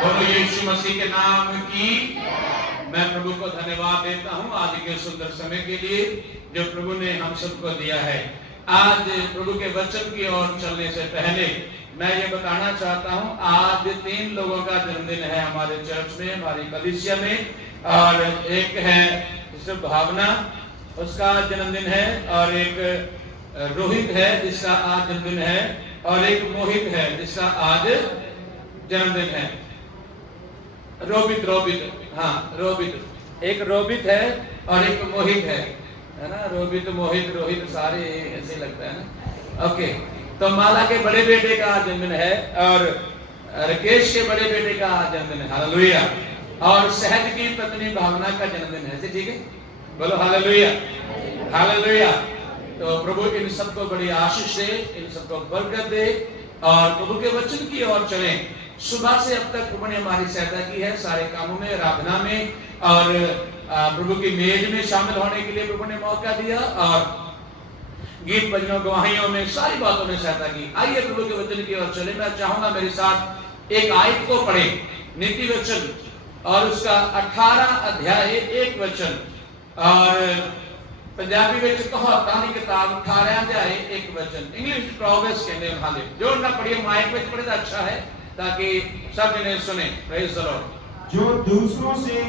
बोलो यीशु मसीह के नाम की। मैं प्रभु को धन्यवाद देता हूं आज के सुंदर समय के लिए जो प्रभु ने हम सबको दिया है। आज प्रभु के वचन की ओर चलने से पहले मैं ये बताना चाहता हूं, आज 3 लोगों का जन्मदिन है हमारे चर्च में, हमारी कलीसिया में। और एक है भावना, उसका जन्मदिन है, और एक रोहित है जिसका आज जन्मदिन है, और एक मोहित है जिसका आज जन्मदिन है। रोबित, हाँ रोबित, एक रोबित है और एक मोहित है ना। रोबित, मोहित, रोहित सारे ऐसे लगता है ना। ओके, तो माला के बड़े बेटे का जन्मदिन है और राकेश के बड़े बेटे का जन्मदिन है। हालेलुया। और सहज की पत्नी भावना का जन्मदिन है। ठीक है, बोलो हालेलुया, हालेलुया। तो प्रभु इन सबको बड़ी आशीष दे, इन सबको बरकत दे और प्रभु के वचन की ओर चलें। सुबह से अब तक प्रभु ने हमारी सहायता की है सारे कामों में, आराधना में और प्रभु की मेज में शामिल होने के लिए प्रभु ने मौका दिया, और गीत भजनों गवाहियों में सारी बातों में सहायता की। आइए प्रभु के वचन की ओर चले। मैं चाहूंगा मेरे साथ एक आयत को पढ़े, नीति वचन और उसका 18 अध्याय 1 वचन, और पंजाबी में कहावतां दी किताब 18 अध्याय 1 वचन, इंग्लिश प्रोग्रेस कहते हैं। हाले जोर ना पढ़िए, माइक में पढ़े तो अच्छा है ताकि सब जने सुने। Praise the Lord. जो दूसरों से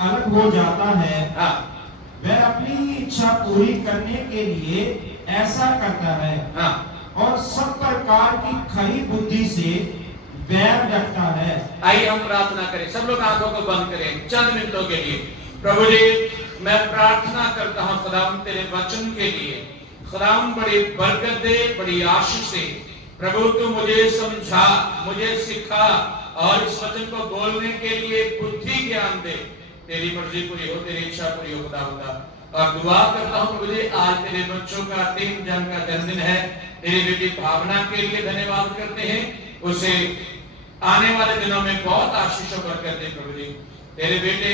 अलग हो जाता है, हाँ, वह अपनी इच्छा पूरी करने के लिए ऐसा करता है, हाँ, और सब प्रकार की खरी बुद्धि से बैर रखता है। आइए हम प्रार्थना करें। सब लोग आंखों को बंद करें चंद मिनटों के लिए। प्रभु जी, मैं प्रार्थना करता हूं खुदावंद तेरे वचन के लिए। खुदावंद बड़ी बरकत दे, बड़ी आशीष दे। प्रभु तू मुझे समझा, मुझे सिखा और इस वचन को बोलने के लिए बुद्धि ज्ञान दे। तेरी मर्जी पूरी हो, तेरी इच्छा पूरी हो खुदावंद। और दुआ करता हूं प्रभु जी, आज तेरे बच्चों का 3 जन का जन्मदिन है। तेरी बेटी भावना के लिए धन्यवाद करते हैं, उसे आने वाले दिनों में बहुत आशीष और बरकत दे प्रभु जी। तेरे बेटे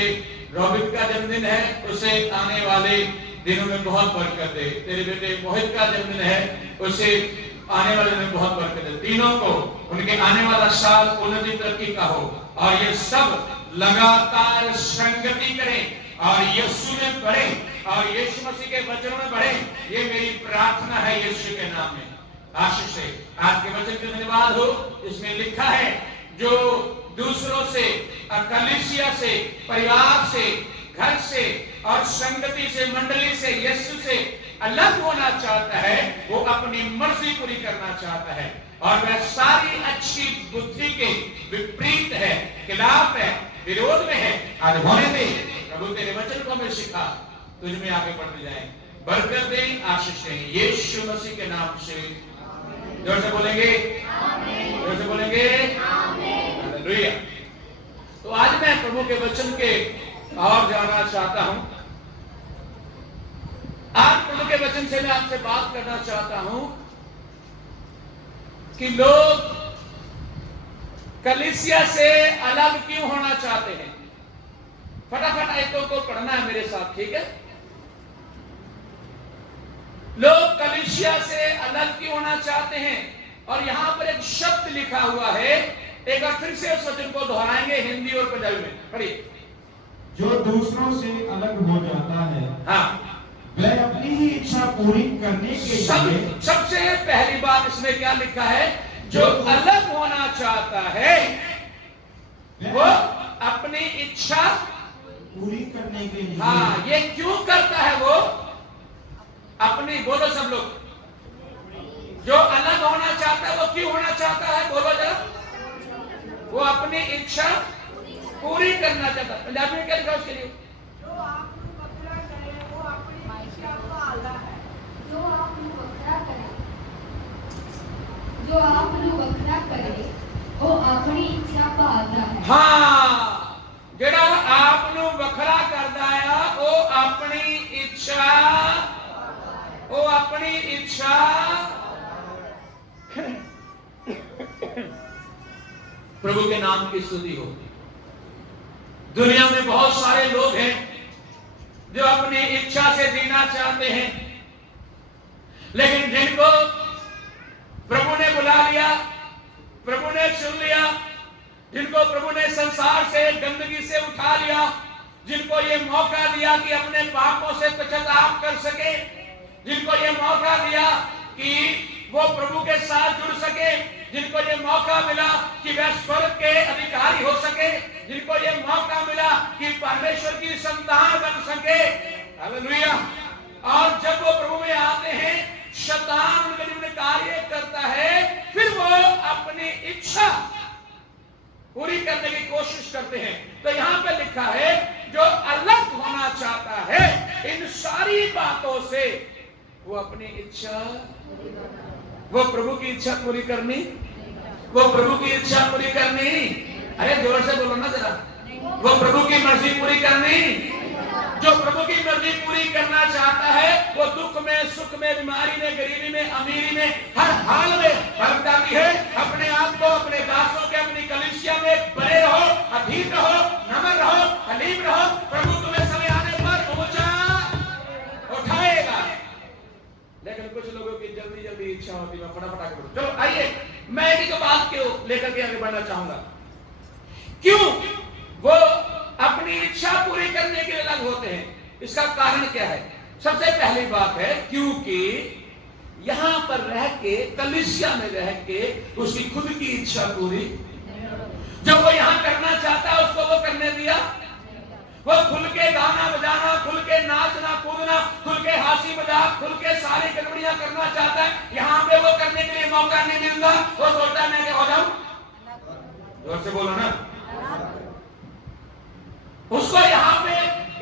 रोबित का जन्मदिन है, उसे आने वाले दिनों में बहुत बरकत दे। तेरे बेटे मोहित का जन्मदिन है, उसे आने वाले दिनों में बहुत बरकत दे। तीनों को उनके आने वाला साल उन्नति तरक्की का हो, और ये सब लगातार संगति करें और यीशु में बढ़े और यीशु मसीह के वचनों में बढ़े। ये मेरी प्रार्थना है यीशु के नाम में। आशीष से आज के वचन के धन्यवाद हो। इसमें लिखा है, जो दूसरों से, कलीसिया से, परिवार से, घर से और संगति से, मंडली से, यीशु से अलग होना चाहता है, वो अपनी मर्जी पूरी करना चाहता है, और वह सारी अच्छी बुद्धि के विपरीत है, खिलाफ है, विरोध में है। आज होने दे प्रभु, तेरे वचन को हमें सिखा, तुझ में आगे बढ़ते जाए। बरकत दे, आशीष दे, यीशु मसीह के नाम से। जोर से बोलेंगे, जोर से बोलेंगे हालेलुया। तो आज मैं प्रभु के वचन के और जाना चाहता हूं। आज प्रभु के वचन से मैं आपसे बात करना चाहता हूं कि लोग कलीसिया से अलग क्यों होना चाहते हैं। फटाफट आयतों को पढ़ना है मेरे साथ, ठीक है। लोग कलीसिया से अलग क्यों होना चाहते हैं, और यहां पर एक शब्द लिखा हुआ है। एक बार फिर से उस वचन को दोहराएंगे हिंदी और पंजाबी में, पढ़िए। जो दूसरों से अलग हो जाता है, हाँ, वह अपनी ही इच्छा पूरी करने के लिए। सबसे पहली बात इसमें क्या लिखा है? जो अलग होना चाहता है वो अपनी इच्छा पूरी करने के लिए। हाँ, ये क्यों करता है वो? अपनी, बोलो सब लोग, जो अलग होना चाहता है वो क्यों होना चाहता है? बोलो जरा। वो अपनी इच्छा पूरी करना चाहता है। पंजाबी में क्या लिखा उसके लिए? जो आपको बकरा करे वो अपनी इच्छा पालदा है। जो आपको बकरा करे वो अपनी इच्छा पालदा है। हाँ, जेड़ा आपनु वखरा करदा है वो अपनी इच्छा, वो अपनी इच्छा। प्रभु के नाम की स्तुति हो। दुनिया में बहुत सारे लोग हैं जो अपनी इच्छा से जीना चाहते हैं, लेकिन जिनको प्रभु ने बुला लिया, प्रभु ने सुन लिया, जिनको प्रभु ने संसार से, गंदगी से उठा लिया, जिनको ये मौका दिया कि अपने पापों से पश्चाताप कर सके, जिनको ये मौका दिया कि वो प्रभु के साथ जुड़ सके, जिनको ये मौका मिला कि वह स्वर्ग के अधिकारी हो सके, जिनको ये मौका मिला कि परमेश्वर की संतान बन सके। हालेलुया। और जब वो प्रभु में आते हैं, शैतान उनके जीवन में कार्य करता है, फिर वो अपनी इच्छा पूरी करने की कोशिश करते हैं। तो यहां पे लिखा है, जो अलग होना चाहता है इन सारी बातों से, वो अपनी इच्छा, वो प्रभु की इच्छा पूरी करनी, वो प्रभु की इच्छा पूरी करनी। अरे जोर से बोलो ना जरा, वो प्रभु की मर्जी पूरी करनी। जो प्रभु की मर्जी पूरी करना चाहता है, वो दुख में, सुख में, बीमारी में, गरीबी में, अमीरी में, हर हाल में भरता भी है। अपने आप को, अपने दासों के, अपनी कलीसिया में बने रहो, अधीन रहो, नम्र रहो, हलीम रहो। प्रभु तुम्हें समय आने पर ऊंचा उठाएगा। लेकिन कुछ लोगों की जल्दी जल्दी इच्छा होती है, फटाफट आगे बढ़ो। चलो आइए, मैं एक बात को लेकर के आगे बढ़ना चाहूंगा। क्यों वो अपनी इच्छा पूरी करने के लिए अलग होते हैं? इसका कारण क्या है? सबसे पहली बात है, क्योंकि यहां पर रह के, कलीसिया में रह के उसकी खुद की इच्छा पूरी, जो वो यहां करना चाहता है उसको वो करने दिया। वो खुल के गाना बजाना, खुल के नाचना कूदना, खुल के हंसी मजाक, खुल के सारी गड़बड़ियां करना चाहता है, यहां पे वो करने के लिए मौका नहीं मिलता। वो सोचता है मैं क्या हो जाऊं? जोर से बोलो ना। उसको यहां पे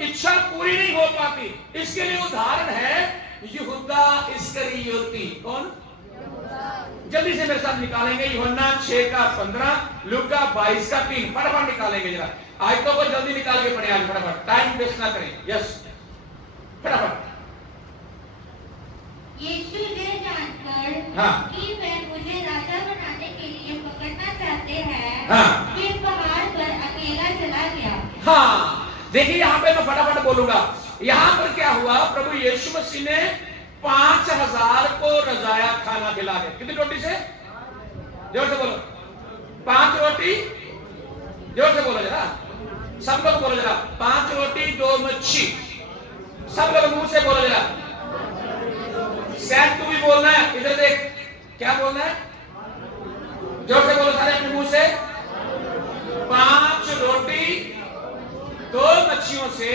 इच्छा पूरी नहीं हो पाती। इसके लिए उदाहरण है यहूदा इस्करियोती। कौन? जल्दी से मेरे साथ निकालेंगे। यूहन्ना 6:15, लूका 22:3। फटाफट निकालेंगे जरा। आज तो वो जल्दी निकाल के पढ़े, आज फटाफट, टाइम वेस्ट ना करें। यस, फटाफट। यीशु ये जानकर हाँ। कि वे मुझे राजा बनाने के लिए पकड़ना चाहते हैं, हाँ। फिर पहाड़ पर अकेला चला गया। हाँ, देखिए यहाँ पे मैं फटाफट बोलूंगा। यहाँ पर क्या हुआ? प्रभु यीशु मसीह ने 5000 को रजाया खाना खिला के। कितनी रोटी से? जोर से बोलो। 5 रोटी। जोर से बोलो जरा, सब लोग बोलो जरा। 5 रोटी 2 मच्छी। सब लोग मुंह से बोलो जरा। सैद तू भी बोलना है, इधर देख। क्या बोलना है? जोर से बोलो सारे अपने मुंह से। 5 रोटी 2 मच्छियों से।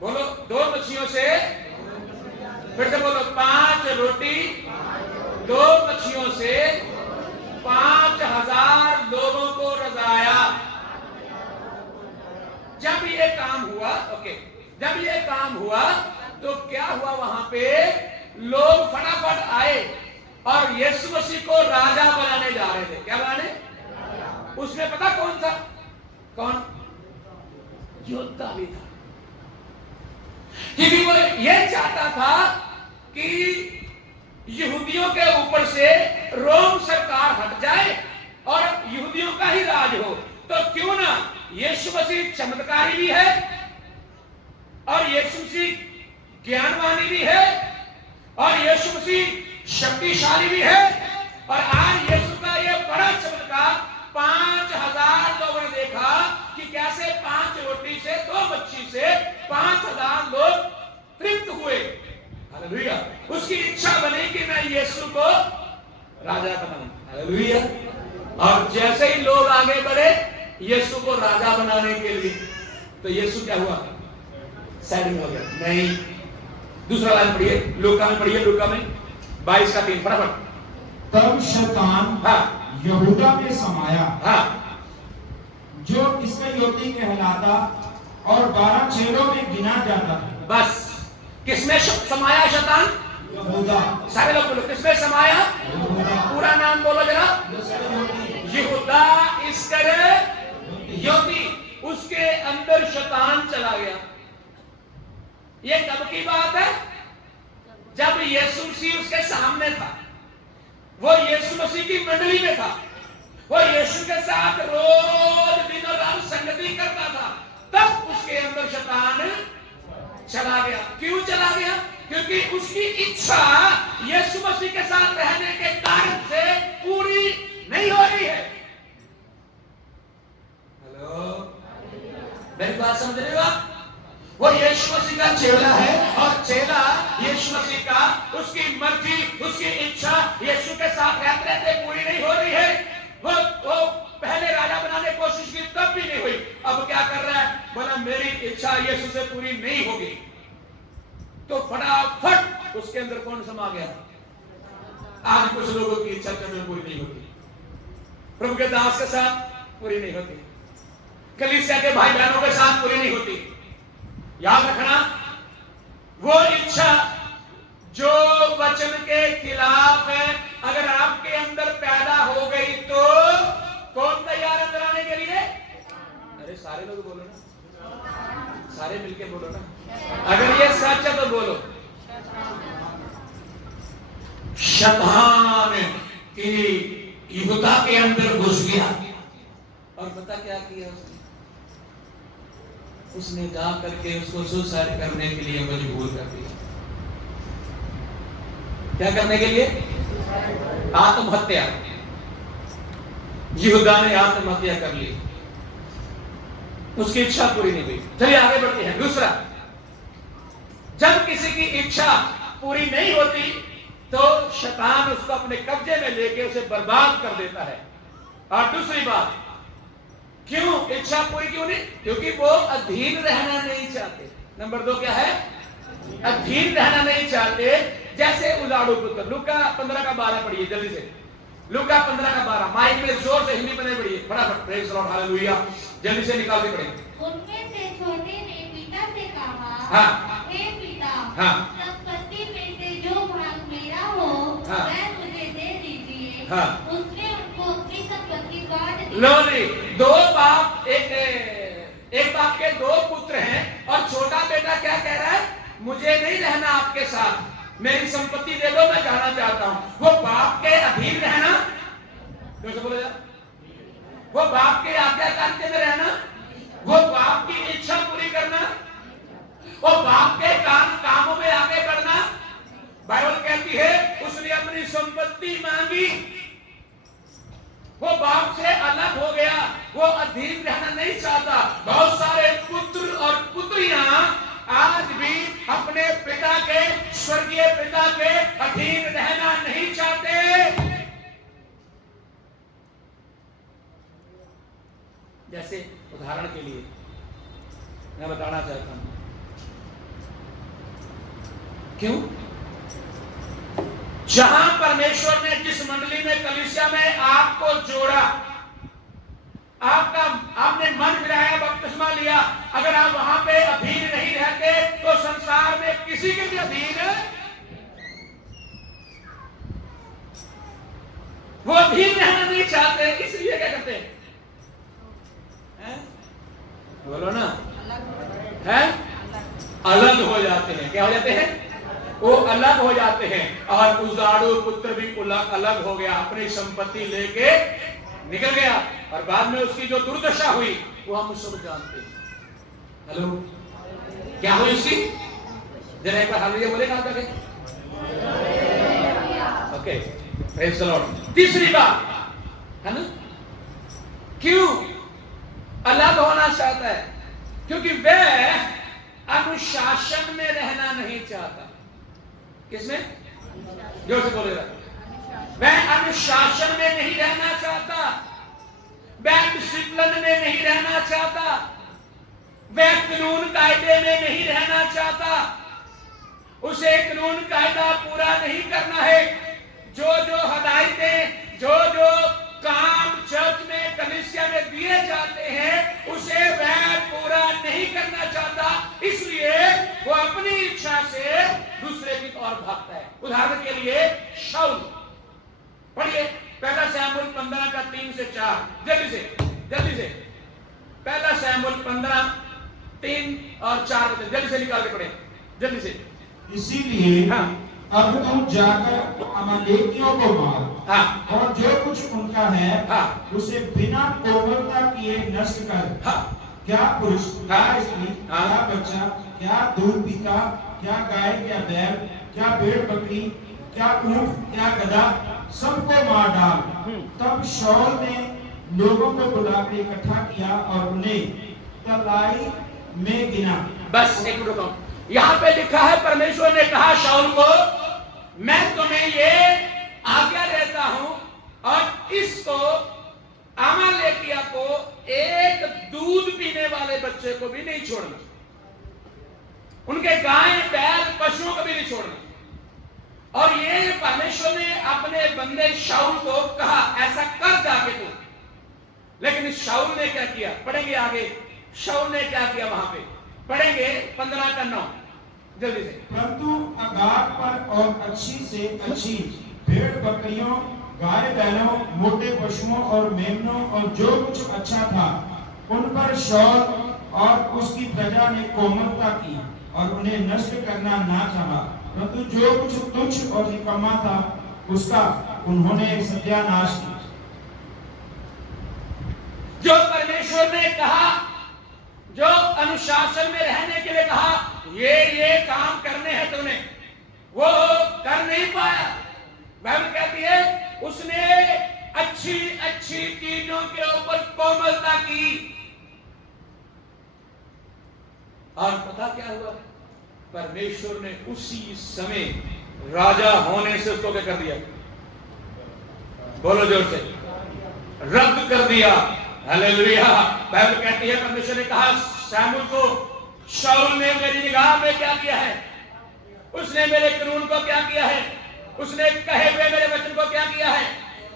बोलो, 2 मच्छियों से। फिर से बोलो, 5 रोटी 2 मच्छियों से 5000 लोगों को रजाया। जब ये काम हुआ, ओके, जब ये काम हुआ तो क्या हुआ? वहां पे लोग फटाफट आए और यीशु मसीह को राजा बनाने जा रहे थे। क्या बनाने? उसमें पता कौन था? कौन? योद्धा भी था। क्योंकि वो ये चाहता था कि यहूदियों के ऊपर से रोम सरकार हट जाए और यहूदियों का ही राज हो। तो क्यों ना, यीशु मसीह चमत्कारी भी है और यीशु मसीह ज्ञानवानी भी है और यीशु मसीह शक्तिशाली भी है। और आज यीशु का यह बड़ा चमत्कार 5000 लोगों ने देखा कि कैसे 5 रोटी से 2 मच्छी से 5000 लोग तृप्त हुए। हालेलुया। उसकी इच्छा बनी कि मैं यीशु को राजा बनाऊं। हालेलुया। और जैसे ही लोग आगे बढ़े यीशु को राजा बनाने के लिए, तो यीशु क्या हुआ? साइड हो गया। नहीं, दूसरा लाइन पढ़िए, लूका में पढ़िए, लूका में 22:3 फटाफट। तब शैतान हाँ यहूदा में समाया, हाँ, जो इस्करियोती कहलाता और 12 चेलों में गिना जाता था। बस किसमें समाया शैतान? यहूदा। सारे लोग बोलो, किसमें समाया? पूरा नाम बोलो जरा। यहूदा इस्करियोती। उसके अंदर शैतान चला गया। ये कब की बात है? जब यीशु मसीह उसके सामने था, वो यीशु मसीह की मंडली में था, वो यीशु के साथ रोज दिन और रात संगति करता था, तब उसके अंदर शैतान चला गया। क्यों चला गया? क्योंकि उसकी इच्छा यीशु मसीह के साथ रहने के कारण से पूरी नहीं हो रही है। मेरी बात समझ रहे हो आप? वो यीशु मसीह का चेला है और चेला यीशु मसीह का, उसकी मर्जी, उसकी इच्छा यीशु के साथ रहते रहते पूरी नहीं हो रही है। वो पहले राजा बनाने की कोशिश की, तब भी नहीं हुई। अब क्या कर रहा है? बोला मेरी इच्छा यीशु से पूरी नहीं होगी। तो फटाफट उसके अंदर कौन समा गया? आज कुछ लोगों की इच्छा कभी पूरी नहीं होती, प्रभु के दास के साथ पूरी नहीं होती, कलीसिया के भाई बहनों के साथ पूरी नहीं होती। याद रखना, वो इच्छा जो वचन के खिलाफ है, अगर आपके अंदर पैदा हो गई तो कौन तैयार अंदर आने के लिए? अरे सारे लोग बोलो ना, सारे मिलके बोलो ना। अगर ये सच है तो बोलो। शैतान की यहूदा के अंदर घुस गया और पता क्या किया उसने जा करके उसको सुसाइड करने के लिए मजबूर कर दिया। क्या करने के लिए? आत्महत्या। यहूदा ने आत्महत्या कर ली, उसकी इच्छा पूरी नहीं हुई। चलिए आगे बढ़ते हैं। दूसरा, जब किसी की इच्छा पूरी नहीं होती तो शैतान उसको अपने कब्जे में लेके उसे बर्बाद कर देता है। और दूसरी बात, क्यों इच्छा पूरी क्यों नहीं? क्योंकि वो अधीन रहना नहीं चाहते। नंबर 2 क्या है? अधीन रहना नहीं चाहते। जैसे उलाड़ू पुत्र, लूका 15:12 पढ़िए जल्दी से। लूका 15:12 माइक में जोर से हिंदी में पढ़िए फटाफट। प्रेज़ लॉर्ड, हालेलुया, जल्दी से निकाल के पढ़िए। उनमें से छोटे ने पिता से कहा, हाँ, हे पिता, हाँ, संपत्ति में से जो भाग मेरा हो हाँ, वह मुझे दे दीजिए। हाँ। उसने उनको अपनी संपत्ति बांट दी। लो जी, दो बाप, एक बाप के 2 पुत्र हैं और छोटा बेटा क्या कह रहा है? मुझे नहीं रहना आपके साथ, मेरी संपत्ति दे दो, मैं जाना चाहता हूं। वो बाप के अधीन रहना, क्यों से बोले यार? वो बाप के आज्ञाकारिता में रहना, वो बाप की इच्छा पूरी करना, वो बाप के कामों में आगे बढ़ना। बाइबल कहती है उसने अपनी संपत्ति मांगी, वो बाप से अलग हो गया, वो अधीन रहना नहीं चाहता। बहुत सारे पुत्र और पुत्रियां आज भी अपने पिता के, स्वर्गीय पिता के अधीन रहना नहीं चाहते। जैसे उदाहरण के लिए मैं बताना चाहता हूं, क्यों? जहां परमेश्वर ने जिस मंडली में, कलीसिया में आपको जोड़ा, आपने मन फिराया, बपतिस्मा लिया, अगर आप वहां पे अधीन नहीं रहते तो संसार में किसी के भी अधीन, वो अधीन रहना नहीं चाहते। इसलिए क्या करते हैं? बोलो ना, है अलग हो जाते हैं। क्या हो जाते हैं? वो अलग हो जाते हैं। और उजाड़ू पुत्र भी अलग हो गया, अपनी संपत्ति लेके निकल गया और बाद में उसकी जो दुर्दशा हुई वो हम सब जानते हैं। हेलो, क्या हुई उसकी? जरा एक बार हालेलुया बोलेगा आप जाके। Okay, praise the Lord. तीसरी बात है ना, क्यों अलग होना चाहता है? क्योंकि वह अनुशासन में रहना नहीं चाहता। किसमें? जोर से बोलेगा। वह अनुशासन में नहीं रहना चाहता, वह डिसिप्लिन में नहीं रहना चाहता, वह कानून कायदे में नहीं रहना चाहता, उसे कानून कायदा पूरा नहीं करना है। जो जो हदायतें, जो जो काम चर्च में, कलीसिया में दिए जाते हैं, उसे वह पूरा नहीं करना चाहता। इसलिए वो अपनी इच्छा से दूसरे की ओर भागता है। उदाहरण के लिए शाऊल, पढ़िए 1 शमूएल 15:3-4 जल्दी से। 1 शमूएल 15:3 और 4 जल्दी से निकाल के पढ़े, जल्दी से। इसीलिए हाँ, अब तुम जाकर अमालेकियों को मार, हाँ, और जो कुछ उनका है हाँ, उसे बिना कोमलता किए नष्ट कर। हाँ, क्या पुरुष, क्या स्त्री, हाँ, क्या बच्चा, क्या दूध पीता, क्या गाय, क्या बैल, क्या भेड़ बकरी, क्या ऊंट, क्या गधा, सबको मार डाल। तब शाऊल ने लोगों को बुलाकर इकट्ठा किया और उन्हें तलाई में गिना। बस एक मिनट रुको, यहाँ पे लिखा है परमेश्वर ने कहा शाऊल को, मैं तुम्हें ये आज्ञा देता हूं और इसको अमालेकिया को एक दूध पीने वाले बच्चे को भी नहीं छोड़ना, उनके गाय बैल पशुओं को भी नहीं छोड़ना। और ये परमेश्वर ने अपने बंदे शाऊल को कहा ऐसा कर जाके तू। लेकिन शाऊल ने क्या किया, पढ़ेंगे आगे शाऊल ने क्या किया वहां पे, पढ़ेंगे 15 का 9 जल्दी से। परंतु अगाग पर और अच्छी से अच्छी भेड़ बकरियों, गाय बैलों, मोटे पशुओं और मेमनों और जो कुछ अच्छा था उन पर शाऊल और उसकी प्रजा ने कोमलता की और उन्हें नष्ट करना ना चाहा, परंतु जो कुछ तुच्छ और निकम्मा था उसका उन्होंने सत्यानाश किया। जो परमेश्वर ने कहा, जो अनुशासन में रहने के लिए कहा, ये काम करने हैं तुमने, वो कर नहीं पाया। बाइबल कहती है उसने अच्छी अच्छी चीजों के ऊपर कोमलता की। और पता क्या हुआ, परमेश्वर ने उसी समय राजा होने से उसको क्या कर दिया, बोलो जोर से, रद्द कर दिया। हालेलुया। बाइबल कहती है परमेश्वर ने कहा शमूएल को, शाऊल ने मेरी निगाह में क्या किया है, उसने मेरे कानून को क्या किया है, उसने कहे हुए मेरे वचन को क्या किया है,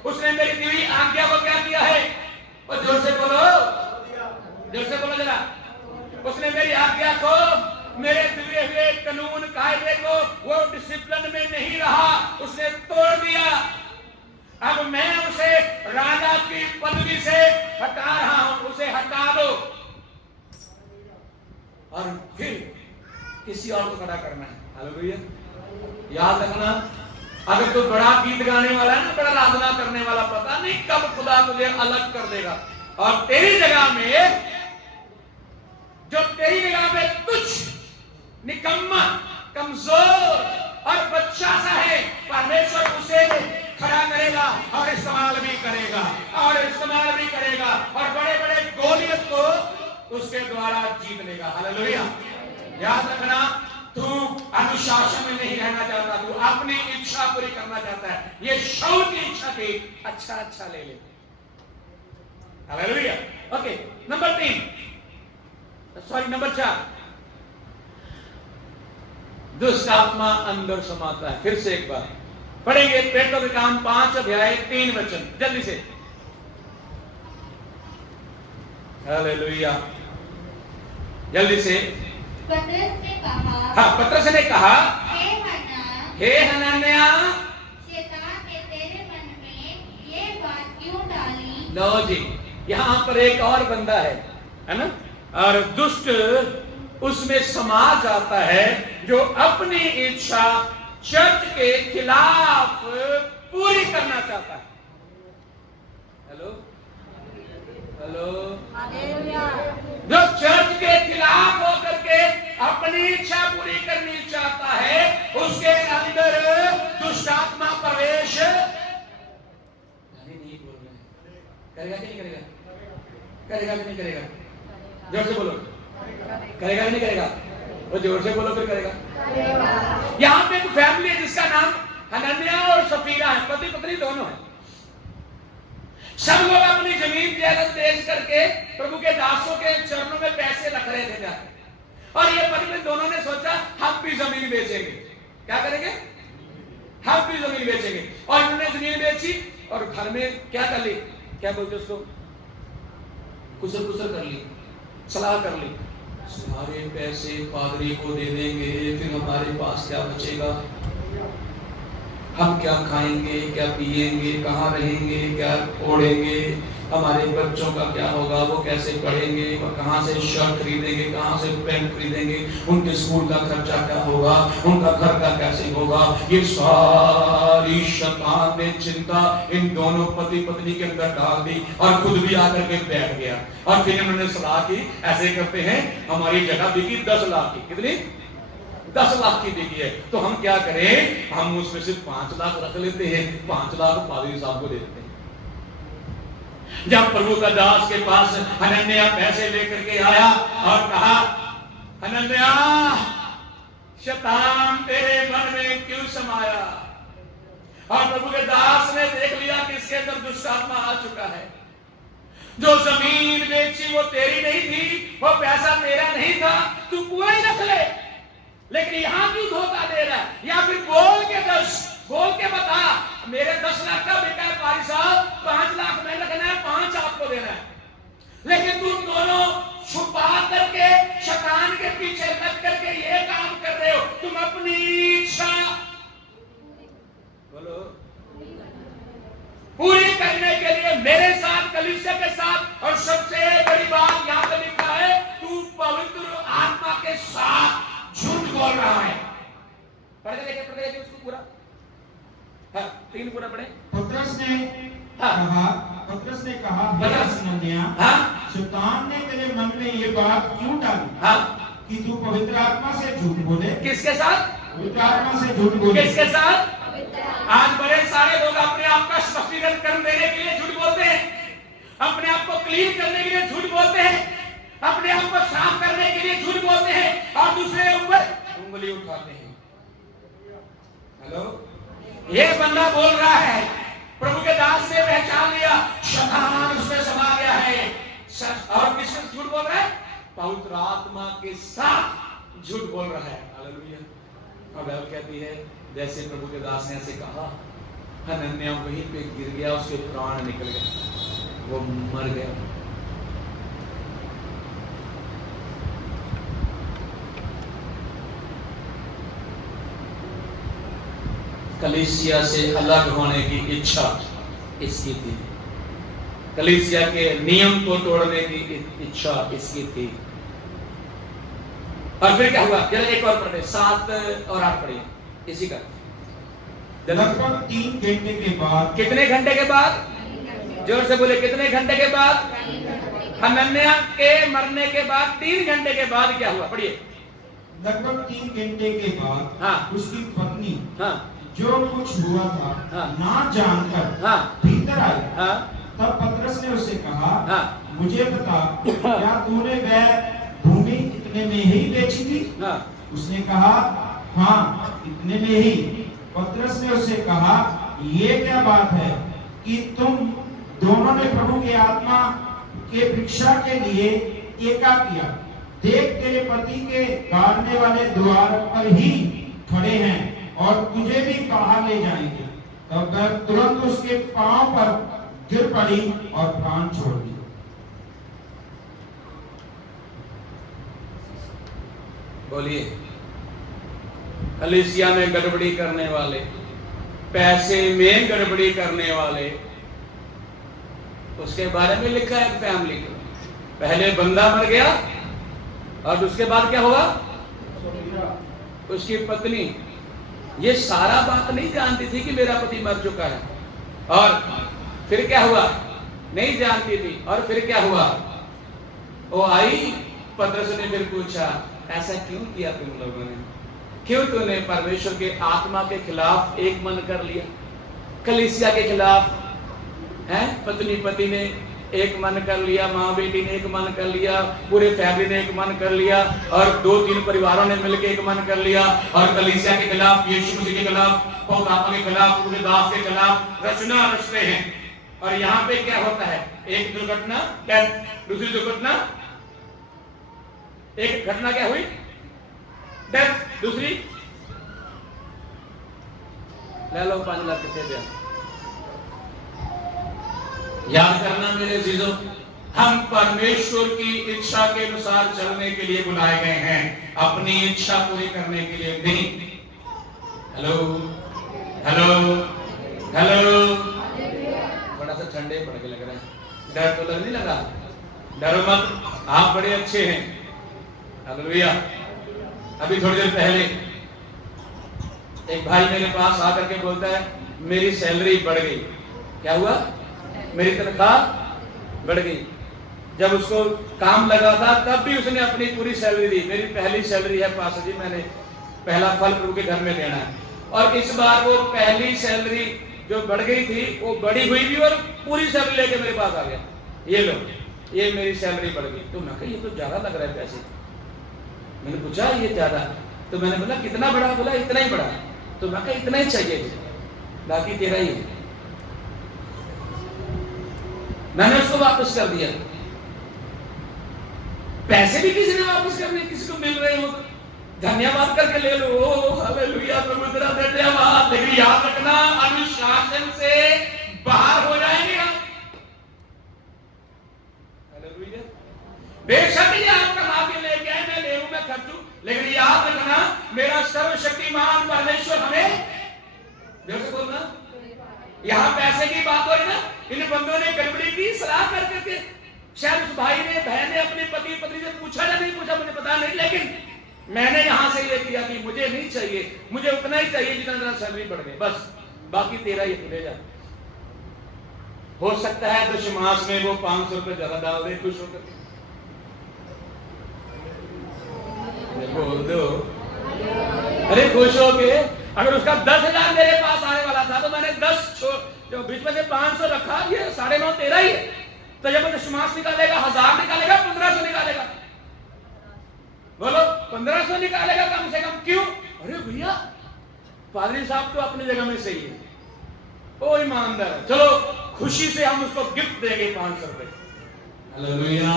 उसने मेरी दी हुई आज्ञा को क्या किया है। और जोर से बोलो, जोर से बोलो जरा, उसने मेरी आज्ञा को, मेरे दिए हुए कानून कायदे को वो डिसिप्लिन में नहीं रहा, उसने तोड़ दिया। अब मैं उसे राजा की पदवी से हटा रहा हूं, उसे हटा दो और फिर किसी और को खड़ा करना है। हालेलुया। याद रखना, अगर तू बड़ा गीत गाने वाला है ना, बड़ा आराधना करने वाला, पता नहीं कब खुदा तुझे अलग कर देगा और तेरी जगह में, जो तेरी जगह में तुच्छ, निकम्मा, कमजोर और बच्चा सा है, परमेश्वर उसे खड़ा करेगा और इस्तेमाल भी करेगा और इस्तेमाल भी करेगा और बड़े बड़े गोलियत को उसके द्वारा जीत लेगा। हालेलुया। याद रखना, तू अनुशासन में नहीं रहना चाहता, तू अपनी इच्छा पूरी करना चाहता है। ये शाऊल की इच्छा थी, अच्छा अच्छा ले ले। हालेलुया। ओके, नंबर 4, दुष्ट आत्मा अंदर समाता है। फिर से एक बार पढ़ेंगे पेट्रों के काम 5 अध्याय 3 वचन जल्दी से। हालेलुया, जल्दी से। पतरस ने कहा, हाँ, पतरस ने कहा, हे हनन्याह, शैतान ने तेरे मन में ये बात क्यों डाली? लो जी, यहाँ पर एक और बंदा है ना, और दुष्ट उसमें समा जाता है जो अपनी इच्छा चर्च के खिलाफ पूरी करना चाहता है। हेलो हेलो, जो चर्च के खिलाफ होकर के अपनी इच्छा पूरी करनी चाहता है, उसके अंदर दुष्ट आत्मा प्रवेश नहीं बोल रहे, करेगा कि नहीं करेगा, करेगा कि नहीं करेगा, जोर से बोलो, करेगा कि नहीं करेगा, वो जोर से बोलो फिर करेगा। यहाँ पे एक फैमिली है जिसका नाम हनन्याह और सफीरा है, पति पत्नी दोनों है। सब लोग अपनी जमीन जायदाद बेच करके प्रभु के दासों के चरणों में पैसे रख रहे थे जाके, और ये पति पत्नी दोनों ने सोचा हम भी जमीन बेचेंगे। क्या करेंगे? हम भी जमीन बेचेंगे। और इन्होंने जमीन बेची और घर में क्या कर ली, क्या बोलते उसको, कुसर कुसर कर ली, सलाह कर ली, सारे पैसे पादरी को दे देंगे, फिर हमारे पास क्या बचेगा, हम क्या खाएंगे, क्या पिएंगे, कहाँ रहेंगे, क्या ओढ़ेंगे, हमारे बच्चों का क्या होगा, वो कैसे पढ़ेंगे, कहाँ से शर्ट खरीदेंगे, कहाँ से पैंट खरीदेंगे, उनके स्कूल का खर्चा क्या होगा, उनका घर का कैसे होगा। ये सारी शैतान ने चिंता इन दोनों पति पत्नी के अंदर डाल दी और खुद भी आकर के बैठ गया। और फिर इन्होंने सलाह की, ऐसे करते हैं, हमारी जगह बिकी 10 लाख की, कितनी, 10 लाख की बिकी है, तो हम क्या करें, हम उसमें से 5 लाख रख लेते हैं, 5 लाख पादरी साहब को दे देते हैं। जब प्रभु का दास के पास हनन्याह पैसे लेकर के आया और कहा, हनन्याह, शैतान तेरे मन में क्यों समाया? और प्रभु के दास ने देख लिया कि इसके अंदर दुष्ट आत्मा आ चुका है। जो जमीन बेची वो तेरी नहीं थी, वो पैसा तेरा नहीं था, तू कुआं ही रख ले, लेकिन यहां क्यों धोखा दे रहा है? या फिर बोल के बता, मेरे 10 लाख का बिका है पारी साहब, 5 लाख में रखना है, 5 आपको देना है। लेकिन तुम दोनों छुपा करके शैतान के पीछे लग करके ये काम कर रहे हो। तुम अपनी इच्छा बोलो पूरी करने के लिए मेरे साथ, कलीसिया के साथ, और सबसे बड़ी बात यहां पे लिखा है, तू पवित्र आत्मा के साथ झूठ बोल रहा है। पढ़ के देखिए उसको पूरा। हाँ, 3 पूरा पढ़े। पतरस ने कहा, हाँ? शैतान ने तेरे मन में ये बात क्यों डाली, हाँ? कि तू पवित्र आत्मा से झूठ बोले? किसके साथ? पवित्र आत्मा से झूठ बोले। किसके साथ? आज बड़े सारे लोग अपने आप का स्पष्टीकरण कर देने के लिए झूठ बोलते हैं, अपने आप को क्लीन करने के लिए झूठ बोलते हैं, अपने आप को साफ करने के लिए झूठ बोलते हैं, और दूसरे ऊपर उंगली उठाते हैं। हेलो, ये बंदा बोल रहा है, प्रभु के दास ने पहचान लिया, शैतान उसमें समा गया है। और किसके झूठ बोल रहा है? पवित्र आत्मा के साथ झूठ बोल रहा है। हालेलुया। और बाइबल कहती है, जैसे प्रभु के दास ने ऐसे कहा, हनन्याह वहीं पे गिर गया, उसके प्राण निकल गए, वो मर गया। कलीसिया से अलग होने की इच्छा इसकी थी, कलीसिया के नियम को तोड़ने की इच्छा इसकी थी। और फिर क्या हुआ? जरा एक और पढ़े, 7 और 8 पढ़िए इसी का। लगभग 3 घंटे के बाद। कितने घंटे के बाद? जोर से बोले, कितने घंटे के बाद? हनन्याह के मरने के बाद 3 घंटे के बाद क्या हुआ? पढ़िए। लगभग 3 घंटे के बाद, हाँ, उसकी पत्नी, हाँ, जो कुछ हुआ था, हाँ, ना जानकर, हाँ, भीतर आई। हाँ, तब पतरस ने उससे कहा, हाँ, मुझे बता, क्या तूने वह भूमि इतने में ही बेची थी? हाँ, उसने कहा, हाँ, इतने में ही। पतरस ने उससे कहा, ये क्या बात है कि तुम दोनों ने प्रभु के आत्मा के भिक्षा के लिए एका किया? देख, तेरे पति के गाड़ने वाले द्वार पर ही खड़े हैं और तुझे भी बाहर ले जाएंगे। तब वह तुरंत उसके पांव पर गिर पड़ी और प्राण छोड़ दिए। बोलिए, कलीसिया में गड़बड़ी करने वाले, पैसे में गड़बड़ी करने वाले, उसके बारे में लिखा है फैमिली को। पहले बंदा मर गया और उसके बाद क्या हुआ? उसकी पत्नी। ये सारा बात नहीं जानती थी कि मेरा पति मर चुका है। और फिर क्या हुआ? नहीं जानती थी। और फिर क्या हुआ? वो आई, पतरस ने फिर पूछा, ऐसा क्यों किया तुम लोगों ने? क्यों तूने परमेश्वर के आत्मा के खिलाफ एक मन कर लिया? कलीसिया के खिलाफ है, पत्नी पति ने एक मन कर लिया, माँ बेटी ने एक मन कर लिया, पूरे फैमिली ने एक मन कर लिया, और 2-3 परिवारों ने मिलकर एक मन कर लिया, और कलीसिया के खिलाफ, यीशु मसीह के खिलाफ, पवित्र आत्मा के खिलाफ, पूरे दास के खिलाफ रचना रचते हैं। और यहाँ पे क्या होता है? एक दुर्घटना, दूसरी दुर्घटना, एक घटना क्या हुई? डेथ। दूसरी ले लो 5 लाख कितने दिया। याद करना मेरे अजीजों, हम परमेश्वर की इच्छा के अनुसार चलने के लिए बुलाए गए हैं, अपनी इच्छा पूरी करने के लिए नहीं। हेलो हेलो हेलो, बड़ा सा ठंडे पड़ के लग रहा है। डर तो लग नहीं लगा? डरो मत, आप बड़े अच्छे हैं। हालेलुया। अभी थोड़ी देर पहले एक भाई मेरे पास आकर के बोलता है, मेरी सैलरी बढ़ गई। क्या हुआ? मेरी तनख्वाह बढ़ गई। जब उसको काम लगा था तब भी उसने अपनी पूरी सैलरी दी। मेरी पहली सैलरी है पास्टर जी, मैंने पहला फल प्रभु के घर में देना है। और इस बार वो पहली सैलरी जो बढ़ गई थी वो बड़ी हुई भी और पूरी सैलरी लेके मेरे पास आ गया, ये लो ये मेरी सैलरी बढ़ गई। तो मैं कहा ये तो ज्यादा लग रहा है पैसे। मैंने पूछा ये ज्यादा, तो मैंने बोला कितना बड़ा? बोला इतना ही बड़ा। तो मैं कहा इतना ही चाहिए, बाकी तेरा ही है। मैंने उसको वापस कर दिया। पैसे भी किसी ने वापस करने, किसी को मिल रहे हो धन्यवाद करके ले लो, हालेलुया, प्रभु तेरा धन्यवाद। लेकिन याद रखना अनुशासन से बाहर हो जाएंगे आप। हालेलुया। बेशक ये आप कमा के लेके आए, मैं ले लूं, मैं खर्चूं, लेकिन याद रखना मेरा सर्वशक्तिमान परमेश्वर हमें, जोर से बोलना, यहां पैसे की बात हो रही ना, इन बंदों ने गड़बड़ी की, सलाह करके शायद उस भाई ने, बहन ने अपने पति पत्नी से पूछा या नहीं पूछा मुझे पता नहीं, लेकिन मैंने यहां से ये किया कि मुझे नहीं चाहिए, मुझे उतना ही चाहिए जितना मेरा सैलरी बढ़ गई, बस बाकी तेरा ही ले जा। हो सकता है दशमांश में वो 500 रुपए ज्यादा डाल दे, खुश होकर बोल दो, अरे खुश हो के। अगर उसका 10,000 मेरे पास आने वाला था तो मैंने 10 जो बीच में से 500 रखा, ये 9.5 तेरा ही है। तो जब दशमांश निकालेगा 1000 निकालेगा, 1500 निकालेगा, बोलो 1500 निकालेगा कम से कम। क्यों? अरे भैया पादरी साहब तो अपनी जगह में सही है, ओ ईमानदार है, चलो खुशी से हम उसको गिफ्ट देंगे 500 रुपए। हालेलुया।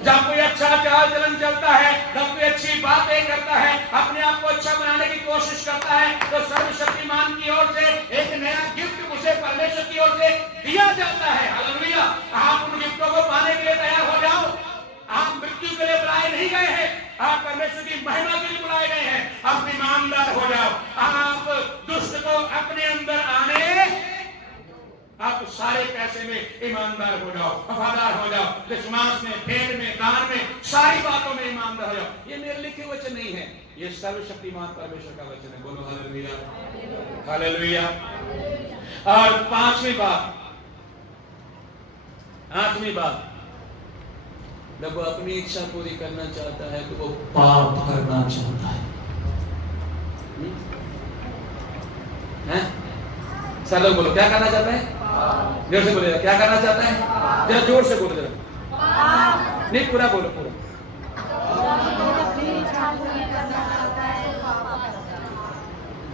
जब कोई अच्छा चाल चलन चलता है, जब कोई अच्छी बातें करता है, अपने आप को अच्छा बनाने की कोशिश करता है, तो सर्वशक्तिमान की ओर से एक नया गिफ्ट उसे परमेश्वर की ओर से दिया जाता है। हालेलुया। आप उन गिफ्टों को पाने के लिए तैयार हो जाओ। आप मृत्यु के लिए बुलाए नहीं गए हैं, आप परमेश्वर की महिमा के लिए बुलाए गए हैं। आप ईमानदार हो जाओ, आप दुष्ट को अपने अंदर आने, आप सारे पैसे में ईमानदार हो जाओ, वफादार हो जाओ, दशमांश में, भेंट में, दान में, सारी बातों में ईमानदार हो जाओ। ये मेरे लिखे वचन नहीं है, ये सर्वशक्तिमान परमेश्वर का वचन है। बोलो हालेलुया, हालेलुया। और पांचवी बात, जब वो अपनी इच्छा पूरी करना चाहता है तो वो पाप करना चाहता है। सब लोग बोलो क्या करना चाहता है? जोर से बोलेगा, क्या करना चाहता है? जरा जोर से बोलो, जरा नहीं, पूरा बोलो, पूरा।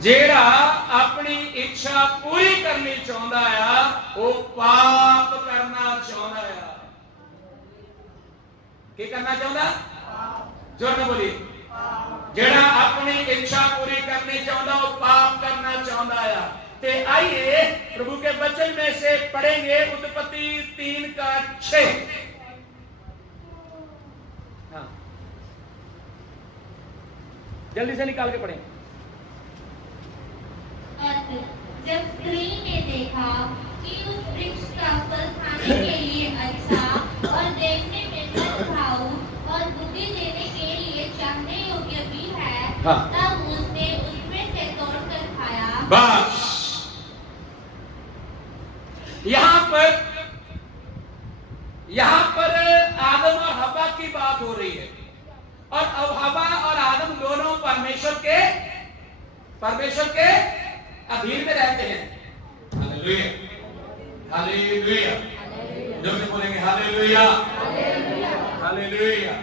जेड़ा अपनी इच्छा पूरी करनी चाहता है वो पाप करना चाहता है। क्या करना चाहता? जोर में बोलिए। जेड़ा अपनी इच्छा पूरी करनी चाहता वो पाप करना चाहता है। ते आइए प्रभु के वचन में से पढ़ेंगे उत्पत्ति 3:6। हाँ, जल्दी से निकाल के पढ़ें। जब स्त्री ने देखा कि उस वृक्ष का फल खाने के लिए अच्छा और देखने में मनभाऊ और बुद्धि देने के लिए चाहने योग्य भी है, हाँ। तब उसने उसमें से तोड़कर खाया। बस यहां पर आदम और हवा की बात हो रही है, और अब हवा और आदम दोनों परमेश्वर के अधीन में रहते हैं। हालेलुया, हालेलुया, जोर से बोलेंगे हालेलुया, हालेलुया।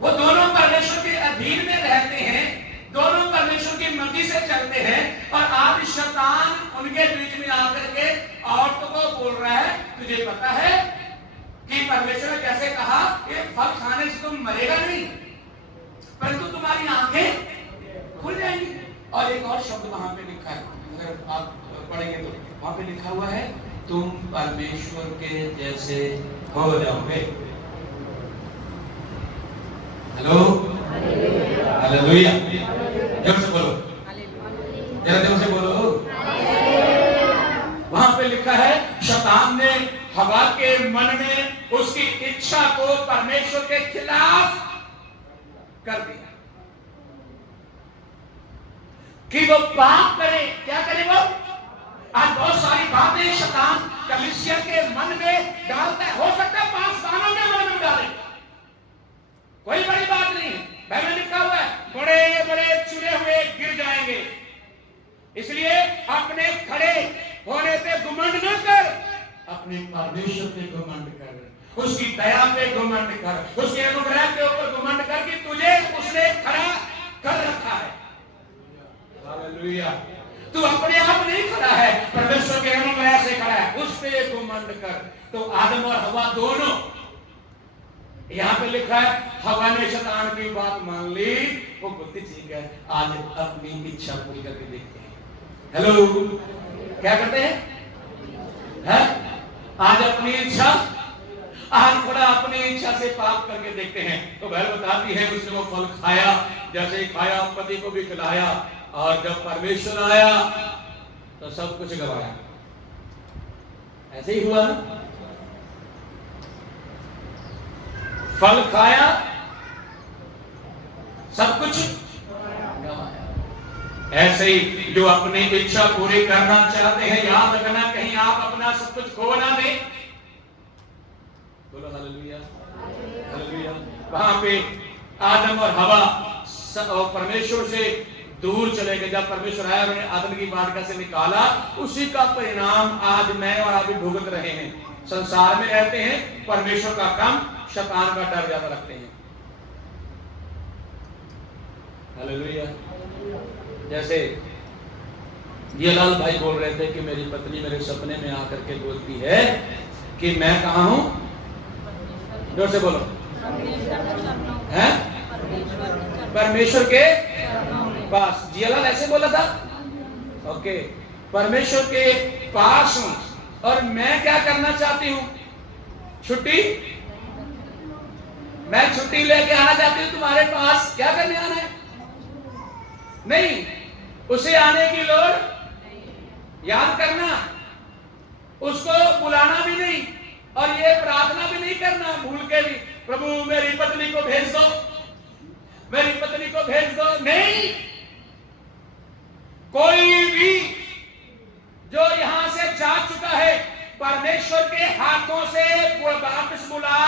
वो दोनों परमेश्वर के अधीन में रहते हैं, दोनों परमेश्वर की मर्जी से चलते हैं, और आज शैतान उनके बीच में आकर के औरतों को बोल रहा है, तुझे पता है कि परमेश्वर ने कैसे कहा ये फल खाने से तुम मरेगा नहीं, परंतु तुम्हारी आंखें खुल जाएंगी। और एक और शब्द वहां पे लिखा है, अगर आप पढ़ेंगे तो वहां पे लिखा हुआ है, तुम परमेश्वर के जैसे हो जाओगे। हेलो, हालेलुया, जोर से बोलो, जरा जोर से बोलो। वहां पे लिखा है शैतान ने हवा के मन में उसकी इच्छा को परमेश्वर के खिलाफ कर दिया कि वो पाप करे। क्या करे वो? आज बहुत सारी बातें शैतान कलीसिया के मन में डालता है। हो सकता है 5 दानों के मन में डाले, कोई बड़ी बात नहीं। बाइबल में लिखा हुआ है बड़े बड़े चुने हुए गिर जाएंगे, इसलिए अपने खड़े घमंड कर, उसके अनुग्रह के ऊपर घमंड कर कि तुझे उसने खड़ा कर रखा है। हालेलुया। तू अपने आप नहीं खड़ा है, परमेश्वर के अनुग्रह से खड़ा है, उस पे घमंड कर। तो आदम और हवा दोनों, यहां पे लिखा है हवा ने शैतान की बात मान ली, वो बोलती ठीक है आज अपनी इच्छा पूरी करके देखते हैं। हेलो, क्या करते हैं? आज अपनी इच्छा, आज थोड़ा अपनी इच्छा से पाप करके देखते हैं। तो बाइबल बताती है उसने वो फल खाया, जैसे ही खाया पति को भी खिलाया, और जब परमेश्वर आया तो सब कुछ गवाया। ऐसे ही हुआ ना, फल खाया सब कुछ गवाया। ऐसे ही जो अपनी इच्छा पूरी करना चाहते हैं, याद रखना कहीं आप अपना सब कुछ खो ना दें। बोलो हालेलुया, हालेलुया। वहां पे आदम और हवा परमेश्वर से दूर चले गए। जब परमेश्वर आया उन्होंने आदम की बादशाह से निकाला, उसी का परिणाम आज मैं और आप भी भुगत रहे हैं। संसार में रहते हैं, परमेश्वर का काम, शैतान का डर ज्यादा रखते हैं। हालेलुया। जैसे जियालाल भाई बोल रहे थे कि मेरी पत्नी मेरे सपने में आकर के बोलती है कि मैं कहां हूं, जोर से बोलो, हैं? परमेश्वर के पास। जियालाल ऐसे बोला था, ओके, परमेश्वर के पास हूं। और मैं क्या करना चाहती हूं? छुट्टी, मैं छुट्टी लेके आना चाहती हूं तुम्हारे पास। क्या करने आना है? नहीं, उसे आने की लोड़, याद करना, उसको बुलाना भी नहीं, और ये प्रार्थना भी नहीं करना भूल के भी, प्रभु मेरी पत्नी को भेज दो, मेरी पत्नी को भेज दो। नहीं, कोई भी जो यहां से जा चुका है, परमेश्वर के हाथों से वो वापस बुला।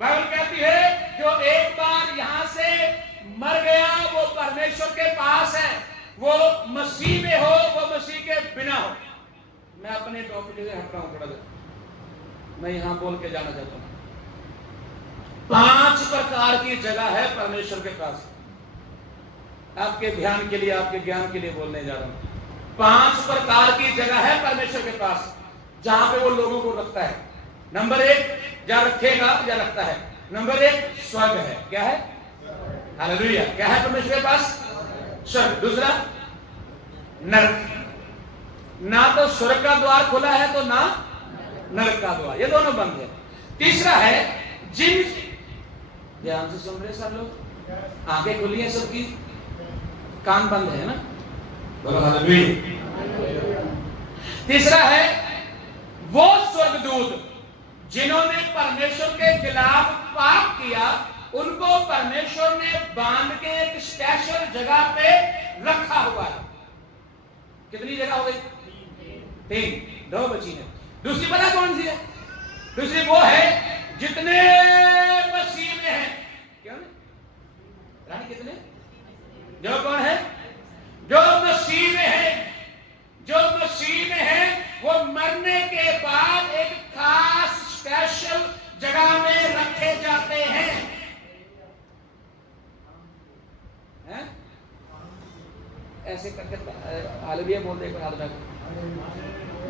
बाइबल कहती है जो एक बार यहां से मर गया वो परमेश्वर के पास है, वो मसीह में हो, वो मसीह के बिना हो। मैं अपने टॉपिक से हट रहा हूं थोड़ा सा, मैं यहां बोल के जाना चाहता हूं। 5 प्रकार की जगह है परमेश्वर के पास। आपके ध्यान के लिए, आपके ज्ञान के लिए बोलने जा रहा हूं। 5 प्रकार की जगह है परमेश्वर के पास जहां पे वो लोगों को रखता है। नंबर 1 जहां रखेगा या रखता है, नंबर 1 स्वर्ग है। क्या है? हालेलुया। क्या है परमेश्वर के पास? स्वर्ग। दूसरा नरक, ना तो स्वर्ग का द्वार खुला है तो ना नरक का द्वार, ये दोनों बंद है। तीसरा है जिन, ध्यान से सुन रहे सब लोग, आंखें खुली हैं सबकी, कान बंद है ना, बोलो हालेलुया। तीसरा है वो स्वर्गदूत जिन्होंने परमेश्वर के खिलाफ पाप किया, उनको परमेश्वर ने बांध के एक स्पेशल जगह पे रखा हुआ है। कितनी जगह हो गई? 3, 2 बची है। दूसरी पता कौन सी है? दूसरी वो है जितने मसीह में है। क्यों रानी? कितने? जो कौन है? जो मसीह में है, जो मसीह में है वो मरने के बाद एक खास स्पेशल जगह में रखे जाते हैं। ऐसे करके हालेलुया बोल दे, हाथ रख,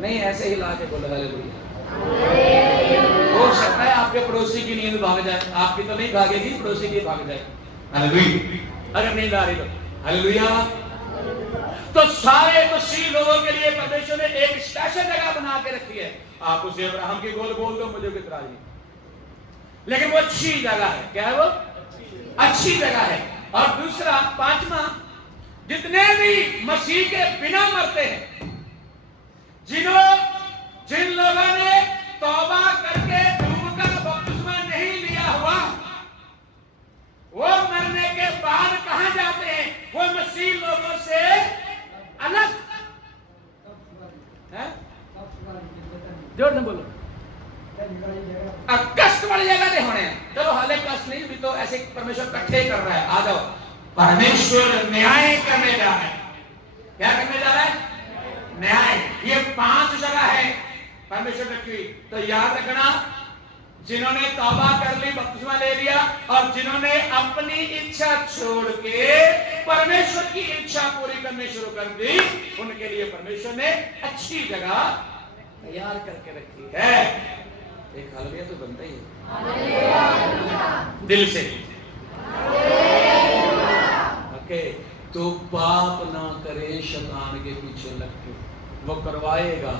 नहीं ऐसे ही ला के बोलो हालेलुया। हो सकता है आपके पड़ोसी की नींद भाग जाए, आपकी तो नहीं भागेगी, पड़ोसी की भाग जाए। हालेलुया। अगर नींद आ रही तो हालेलुया। तो सारे मसीह लोगों के लिए परमेश्वर ने एक स्पेशल जगह बना के रखी है। आप उसे अब्राहम की गोद बोल दो, मुझे कोई इतराज नहीं, लेकिन वो अच्छी जगह है। क्या है वो? अच्छी जगह है। और दूसरा, 5वां, जितने भी मसीह के बिना मरते हैं, जिन लोगों ने तौबा करके डूब का बपतिस्मा नहीं लिया हुआ, वो मरने के बाद कहां जाते हैं? वो मसीह लोगों से अलग है। जोर से बोलो, कष्ट वाली जगह नहीं होने। चलो हाले कष्ट नहीं भी तो ऐसे परमेश्वर इकट्ठे कर रहा है। आ जाओ, परमेश्वर न्याय करने जा रहा है। क्या करने जा रहा है? न्याय। ये 5 जगह है परमेश्वर रखी हुई। तो याद रखना, जिन्होंने तौबा कर ली, बपतिस्मा ले लिया, और जिन्होंने अपनी इच्छा छोड़ के परमेश्वर की इच्छा पूरी करनी शुरू कर दी, उनके लिए परमेश्वर ने अच्छी जगह तैयार करके रखी है। एक हालेलुया तो बनता ही है दिल से। ओके, तो पाप ना करे शैतान के पीछे लग के, वो करवाएगा।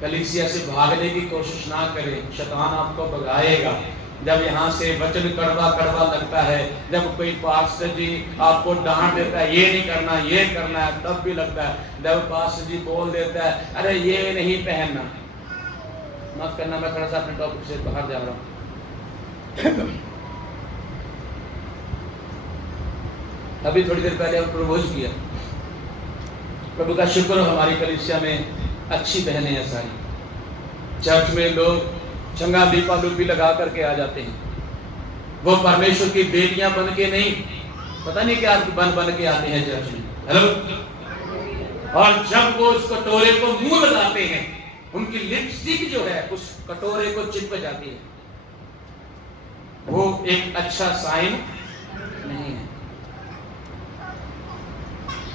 कलीसिया से भागने की कोशिश ना करें, शैतान आपको भगाएगा। जब यहाँ से वचन कड़वा कड़वा लगता है, जब कोई पास्टर जी आपको डांट देता है, ये नहीं करना ये करना है, तब भी लगता है। जब पास्टर जी बोल देता है अरे ये नहीं पहनना, माफ करना मैं थोड़ा सा अपने टॉपिक से बाहर जा रहा हूँ। अभी थोड़ी देर पहले हम प्रभोज किया, प्रभु का शुक्र, हमारी कलीसिया में अच्छी बहनें हैं सारी। चर्च में लोग चंगा दीपा लूपी लगा करके आ जाते हैं। वो परमेश्वर की बेटियां बन के नहीं, पता नहीं क्या बन के आते हैं चर्च में। हेलो। और जब वो उस कटोरे को मुंह लगाते हैं, उनकी लिपस्टिक जो है उस कटोरे को चिपक जाती है। वो एक अच्छा साइन नहीं है।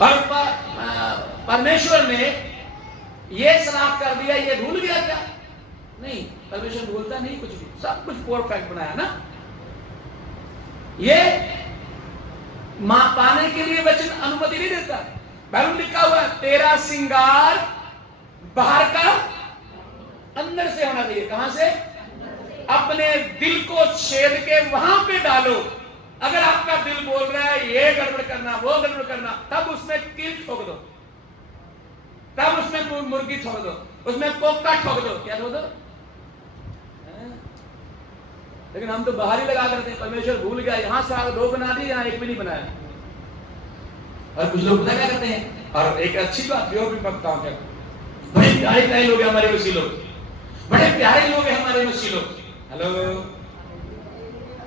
और परमेश्वर ने ये श्राप कर दिया, ये भूल गया क्या? नहीं, परमेश्वर भूलता नहीं कुछ भी, सब कुछ परफेक्ट बनाया ना। ये पाने के लिए वचन अनुमति नहीं देता। बाइबल लिखा हुआ है तेरा श्रृंगार बाहर का अंदर से होना चाहिए। कहां से? अपने दिल को छेद के वहां पे डालो। अगर आपका दिल बोल रहा है ये गड़बड़ करना वो गड़बड़ करना, तब उसमें कील ठोक दो, तब उसमें मुर्गी ठोक दो, उसमें कोका ठोक दो। क्या ठोक दो? लेकिन हम तो बाहर ही लगा करते हैं। परमेश्वर भूल गया, यहां से आगे 2 बना दिए, यहां 1 भी नहीं बनाया। और कुछ लोग पता क्या करते हैं, और एक अच्छी बात भी बताऊं क्या, बड़े प्यारे प्यारे लोग हैं हमारे मसीह लोग, बड़े प्यारे लोग हैं हमारे मसीह लोग। हेलो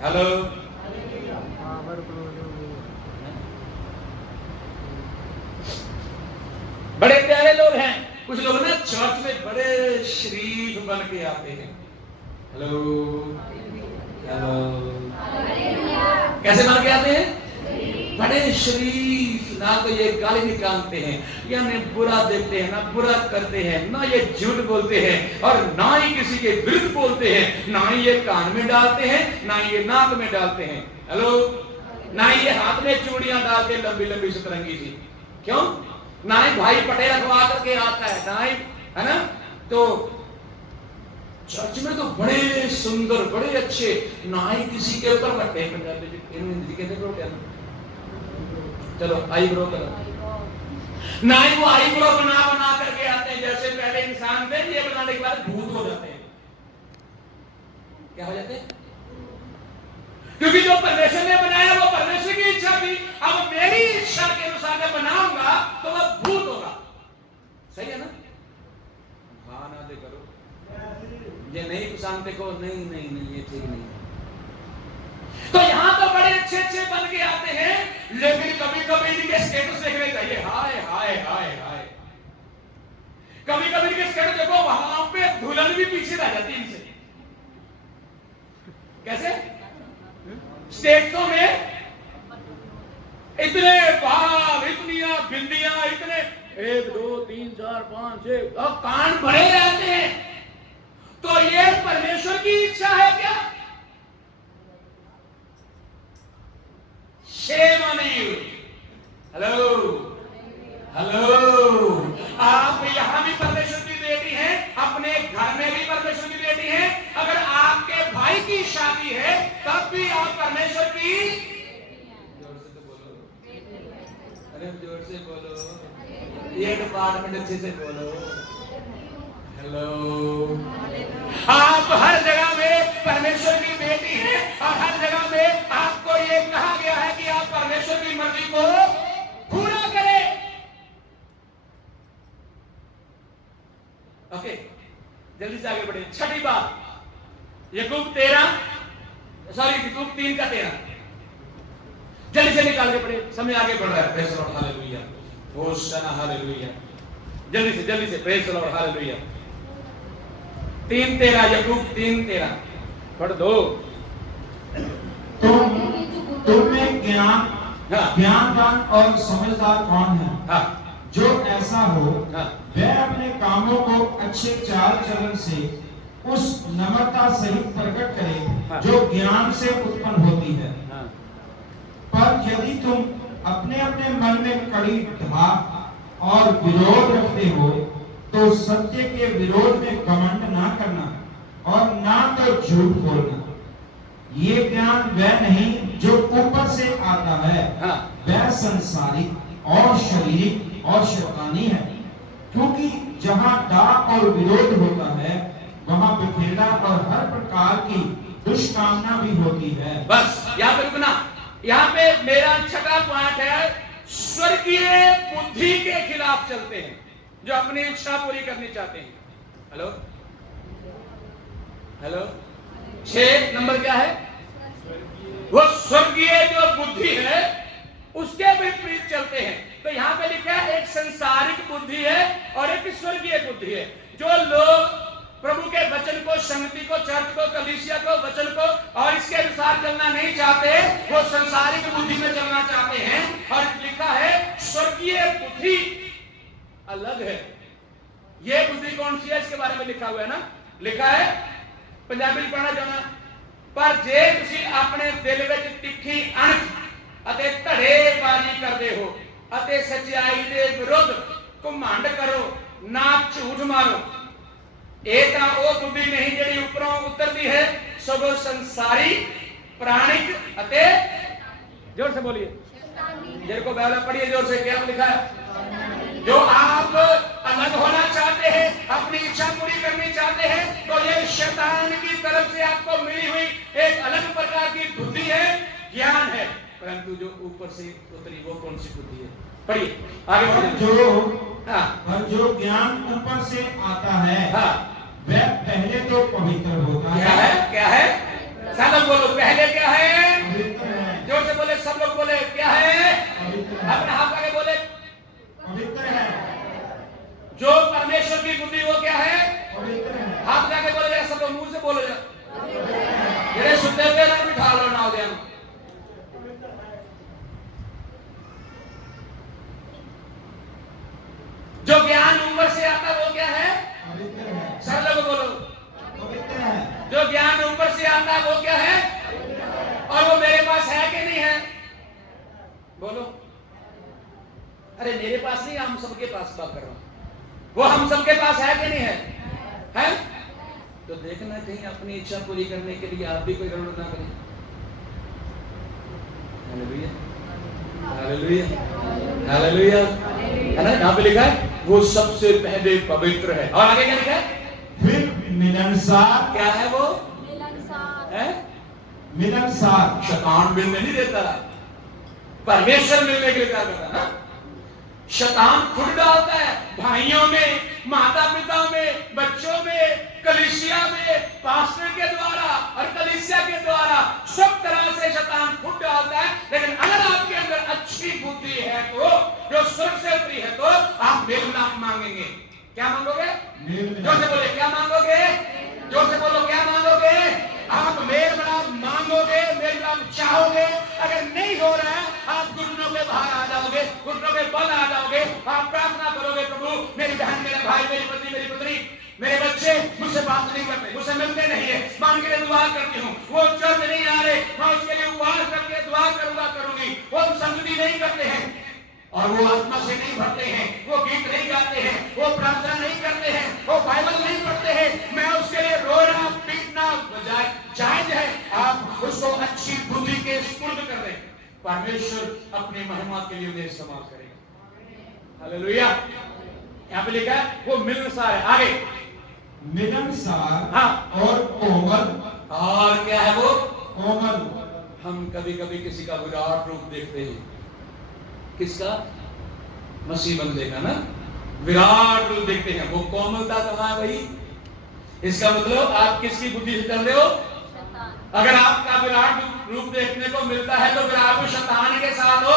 हेलो, बड़े प्यारे लोग हैं। कुछ लोग ना चर्च में बड़े शरीफ बन के आते हैं। हेलो हेलो, कैसे बन के आते हैं? बड़े शरीफ, ना तो ये गाली निकालते हैं, या ना बुरा देखते हैं, ना बुरा करते हैं, ना ये झूठ बोलते हैं, और ना ही किसी के विरुद्ध बोलते हैं, ना ही ये कान में डालते हैं, ना ही ये नाक में डालते हैं। हेलो, ना ही ये हाथ में चूड़ियां डालते लंबी लंबी सतरंगी सी। क्यों? ना ही भाई पटेल रखवा करके आता है, ना ही, है ना। तो चर्च में तो बड़े सुंदर बड़े अच्छे, ना ही किसी के ऊपर रखते हैं। पंजाबी हिंदी कहते हैं, चलो आई ब्रो करो, ना ही वो आई ब्रो बना बना करके आते हैं जैसे पहले इंसान थे, ये बनाने के बाद भूत हो जाते हैं। क्या हो जाते हैं? क्योंकि जो परमेश्वर ने बनाया वो परमेश्वर की इच्छा थी। अब मेरी इच्छा के अनुसार मैं बनाऊंगा तो वह भूत होगा। सही है ना? हाँ ना दे करो, ये नहीं पसंद को, नहीं नहीं नहीं ये ठीक नहीं। तो यहां तो बड़े अच्छे अच्छे बन के आते हैं, लेकिन कभी कभी इनके स्टेटस देखने चाहिए। हाय हाय हाय हाय, कभी कभी इनके स्टेटस देखो, वहां पे दुल्हन भी पीछे रह जाती इनसे। कैसे? स्टेटसों में इतने बाल, इतनियां बिंदियां, इतने 1 2 3 4 5 6 और कान भरे रहते हैं। तो ये परमेश्वर की इच्छा है क्या? Shame on you. Hello hello, आप यहां भी परमेश्वर की बेटी हैं, अपने घर में भी परमेश्वर की बेटी हैं। अगर आपके भाई की शादी है तब भी आप परमेश्वर की, जोर से तो बोलो, अरे जोर से बोलो, ये डिपार्टमेंट अच्छे से बोलो। हेलो, आप हर जगह में परमेश्वर की बेटी हैं, और हर जगह में आपको ये कहा गया है कि आप परमेश्वर की मर्जी को पूरा करें। ओके, जल्दी से आगे बढ़े। छठी बात, याकूब 13 का 13, जल्दी से निकाल के पढ़े, समय आगे बढ़ रहा है। Praise the Lord, hallelujah, hosanna, hallelujah. जल्दी से प्रेज़ द लॉर्ड, हालेलुया। 3:13, याकूब 3:13। पढ़ दो। तुम में ज्ञानवान और समझदार कौन है? हाँ जो ऐसा हो हाँ वह अपने कामों को अच्छे चाल चलन से उस नम्रता सहित प्रकट करे जो ज्ञान से उत्पन्न होती है। हाँ पर यदि तुम अपने अपने मन में कड़ी धाक और विरोध रखते हो तो सत्य के विरोध में घमंड ना करना और ना तो झूठ बोलना। ये ज्ञान वह नहीं जो ऊपर से आता है, हाँ वह संसारिक और शारीरिक और शैतानी है। क्योंकि जहाँ डाक और विरोध होता है वहाँ बिखेरा और हर प्रकार की दुष्कामना भी होती है। बस यहाँ पे रुकना। यहाँ पे मेरा छठा पॉइंट है, स्वर्गीय बुद्धि के खिलाफ चलते हैं जो अपनी इच्छा पूरी करनी चाहते हैं। हेलो हेलो 6 नंबर क्या है? वो स्वर्गीय जो बुद्धि है उसके विपरीत चलते हैं। तो यहाँ पे लिखा है एक संसारिक बुद्धि है और एक स्वर्गीय बुद्धि है। जो लोग प्रभु के वचन को, संगति को, चर्च को, कलीसिया को, वचन को और इसके अनुसार चलना नहीं चाहते, वो संसारिक बुद्धि में चलना चाहते हैं। और लिखा है स्वर्गीय बुद्धि अलग है। ये बुद्धि कौन सी है इसके बारे में लिखा हुआ है ना, लिखा है पंजाबी पढ़ना चाहना। पर जे तुसी अपने दिल विच तिखी अणख अते धड़ेबाजी करदे हो अते सच्चाई दे विरुद्ध घमंड करो, ना झूठ मारो, ये तां ओ बुद्धि नहीं जिहड़ी उपरों उतरदी है, सगों संसारी, प्राणिक अते, जोर से बोलिए, जेर को बाइबल पढ़िए जोर से, क्या लिखा है? जो आप अलग होना चाहते हैं, अपनी इच्छा पूरी करनी चाहते हैं, तो ये शैतान की तरफ से आपको मिली हुई एक अलग प्रकार की बुद्धि है, ज्ञान है। परंतु जो ऊपर से उतरी वो कौन सी बुद्धि है? पढ़िए आगे बढ़िए। जो ज्ञान ऊपर से आता है, हाँ, वह पहले तो पवित्र होता है। क्या है? क्या है? सब लोग बोलो, पहले क्या है? पवित्र है। जोर से बोले, सब लोग बोले क्या है? पवित्र है। अपने हाथ आगे बोले, पवित्र है। जो परमेश्वर की बुद्धि वो क्या है? पवित्र है। हाथ जाके बोले जरा, सब लोग मुंह से बोलो जरा, जेड़े सुते पे ना बिठा लो ना हो। जो ज्ञान ऊपर से आता वो क्या है? पवित्र है। सब लोग बोलो, पवित्र है। जो ज्ञान ऊपर से आता वो क्या है? और वो मेरे पास है कि नहीं है? बोलो। अरे मेरे पास नहीं, हम सबके पास बात कर रहा हूं। वो हम सबके पास है कि नहीं है? है? तो देखना कहीं अपनी इच्छा पूरी करने के लिए आप भी कोई गड़बड़ ना करें। Hallelujah, hallelujah, hallelujah. है ना, यहाँ पे लिखा है वो सबसे पहले पवित्र है। और आगे क्या लिखा है? फिर मिलनसार। क्या है वो? मिलनसार है? मिलनसार। शैतान मिलने नहीं देता, परमेश्वर मिलने के लिए क्या करता है ना? शैतान खुद डालता है भाइयों में, माता पिता में, बच्चों में, कलीसिया में, पास्टर के द्वारा और कलीसिया के द्वारा सब तरह से शैतान खुद डालता है। लेकिन अगर आपके अंदर अच्छी बुद्धि है तो, जो स्वर्ग से उतरी है, तो आप मेल मिलाप मांगेंगे। क्या मांगोगे? जोर से बोले, क्या मांगोगे? जोर से बोलो, क्या मांगोगे? आप मेल मिलाप मांगोगे, मेल मिलाप चाहोगे। अगर नहीं हो रहा है, आप घुटनों पे बाहर आ जाओगे, घुटनों पे बल आ जाओगे, आप प्रार्थना करोगे, प्रभु मेरी बहन, मेरे भाई, मेरी पत्नी, मेरी पुत्री, मेरे बच्चे मुझसे बात नहीं करते, मुझसे मिलते नहीं है, मैं उनके लिए दुआ करती हूँ, वो चर्च नहीं आ रहे, मैं उसके लिए उपवास करके दुआ करूंगी, वो संगति नहीं करते हैं और वो आत्मा से नहीं भरते हैं, वो गीत नहीं गाते हैं, वो प्रार्थना नहीं करते हैं, वो बाइबल नहीं पढ़ते हैं, मैं उसके लिए रोना पीटना जायज है। आप उसको अच्छी बुद्धि के स्पुर्द कर दें, परमेश्वर अपनी महिमा के लिए उन्हें इस्तेमाल करेगा। हालेलुया। यहाँ पे लिखा है वो मिलनसार है। आगे मिलनसार, हाँ, और कोमल। और क्या है वो? कोमल। हम कभी कभी किसी का विराट रूप देखते हैं, किसका? मसीह बंदे का ना विराट रूप देखते हैं, वो कोमलता कहाँ है भाई? इसका मतलब आप किसकी बुद्धि से चल रहे हो? अगर आपका विराट रूप देखने को मिलता है तो फिर आप शैतान के साथ हो।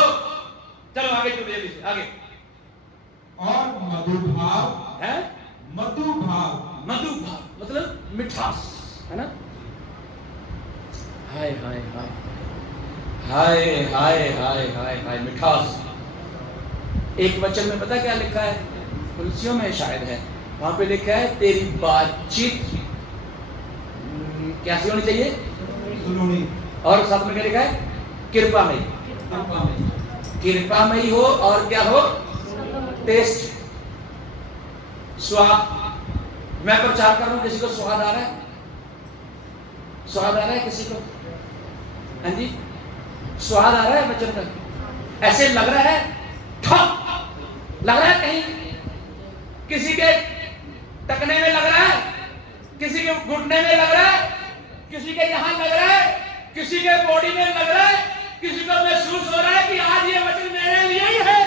चलो आगे चलिए, आगे। और मधुभाव है? मधुभाव। मधुभाव मतलब मिठास, है ना? हाय हाय हाय हाय हाय हाय हाय हाय मिठास। एक वचन में पता क्या लिखा है, तुलसियों में शायद है, वहां पे लिखा है तेरी बातचीत कैसी होनी चाहिए, सुनोनी, और साथ में क्या लिखा है, कृपामयी। कृपामयी हो और क्या हो, टेस्ट, स्वाद। मैं प्रचार कर रहा हूं, किसी को स्वाद आ रहा है, स्वाद आ रहा है किसी को, हाँ जी, स्वाद आ रहा है वचन का, ऐसे लग रहा है ठप लग रहा है, कहीं किसी के टकने में लग रहा है, किसी के घुटने में लग रहा है, किसी के यहां लग रहा है, किसी के बॉडी में लग रहा है, किसी को महसूस हो रहा है कि आज ये वचन मेरे लिए ही है।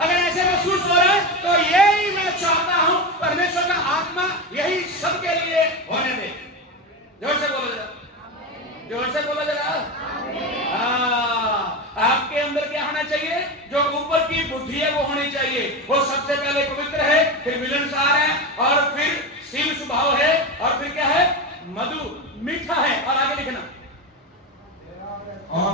अगर ऐसे महसूस हो रहा है तो यही मैं चाहता हूं, परमेश्वर का आत्मा यही सबके लिए होने दे। जोर से बोलो जरा, जोर से बोलो जरा। आपके अंदर क्या होना चाहिए, जो ऊपर की बुद्धि है वो होनी चाहिए। वो सबसे पहले पवित्र है, फिर मिलनसार है, और फिर शील स्वभाव है, और फिर क्या है, मधु मीठा है। और आगे लिखना, और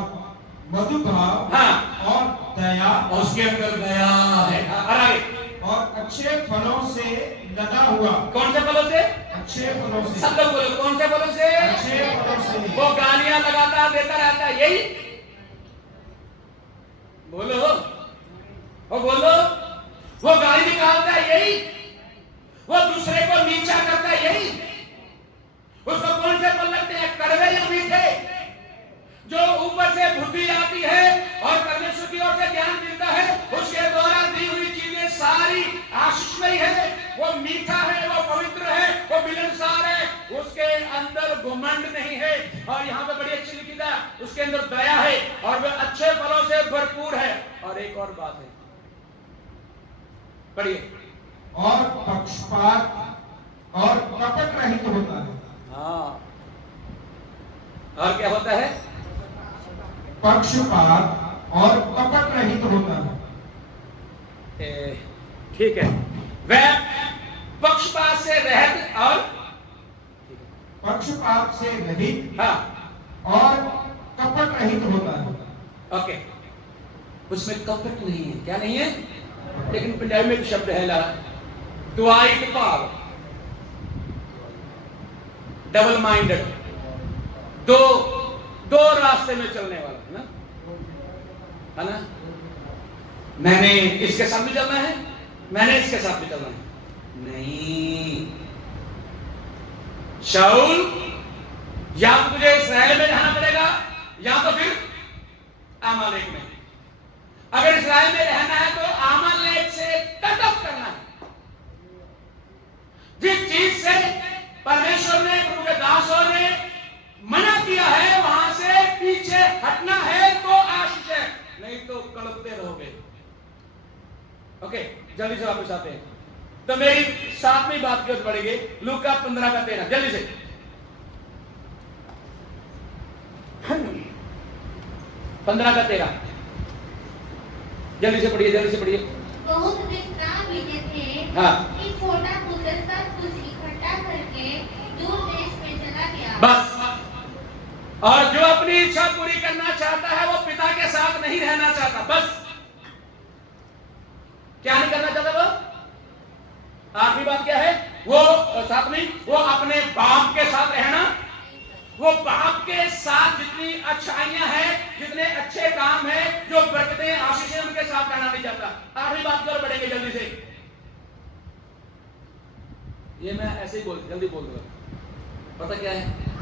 मधु भाव, हाँ, और दया, उसके अंदर दया है। और आगे, और अच्छे फलों से लदा हुआ। कौन से फलों से, अच्छे फलों से, सब लोग बोलो, कौन से फलों से, अच्छे फलों से। वो गालियां लगाता देता रहता है, यही बोलो, वो बोलो, वो गाली निकालता है, यही, वो दूसरे को नीचा करता है, यही। उसको कौन से फल लगते हैं, कड़वे या मीठे? जो ऊपर से बुद्धि आती है और परमेश्वर की ओर से ज्ञान मिलता है, उसके द्वारा दी हुई चीजें सारी आशीषमयी है, वो मीठा है, वो पवित्र है, वो मिलनसार है, उसके अंदर घमंड नहीं है। और यहाँ पे बड़ी अच्छी लिखी था, उसके अंदर दया है, और वह अच्छे फलों से भरपूर है। और एक और बात है, पढ़िए, और पक्षपात और कपट रहित होता है। हाँ, और क्या होता है, पक्षपात और कपट रहित होता है। ठीक है, वह पक्षपात से रहित और पक्षपात से रहित, हाँ, और कपट रहित होता है। ओके, उसमें कपट नहीं है, क्या नहीं है, लेकिन पंजाबी में एक शब्द है ला, द्वैत भाव, डबल माइंडेड, दो रास्ते में चलने वाला, है ना? मैंने इसके साथ भी चलना है, मैंने इसके साथ भी चलना है, नहीं। शाऊल, या तो तुझे इस्राएल में रहना पड़ेगा, या तो फिर अमालेक में। अगर इस्राएल में रहना है तो अमालेक से कट ऑफ करना है। जिस चीज से परमेश्वर ने, प्रभु के दासों ने मना किया है, वहां से पीछे हटना है तो आशीष है, नहीं तो कड़पते रहोगे। ओके, जल्दी से वापस आते हैं। तो मेरी सातवीं बात की ओर बढ़ेंगे, लूका 15:13, जल्दी से। 15:13, जल्दी से पढ़िए, जल्दी से पढ़िए। बहुत विश्राम बीते थे, हाँ, कि छोटा पुत्र सब कुछ इकट्ठा करके दूर देश में चला गया। बस। और जो अपनी इच्छा पूरी करना चाहता है वो पिता के साथ नहीं रहना चाहता, बस। क्या नहीं करना चाहता वो? आखिरी बात क्या है वो? सातवीं, वो अपने बाप के साथ रहना, वो बाप के साथ जितनी अच्छाइयां हैं, जितने अच्छे काम हैं, जो बरकतें, आशीषें, उनके साथ रहना नहीं चाहता। आखिरी बात की ओर बढ़ेंगे जल्दी से। ये मैं ऐसे ही जल्दी बोल दूंगा। पता क्या है?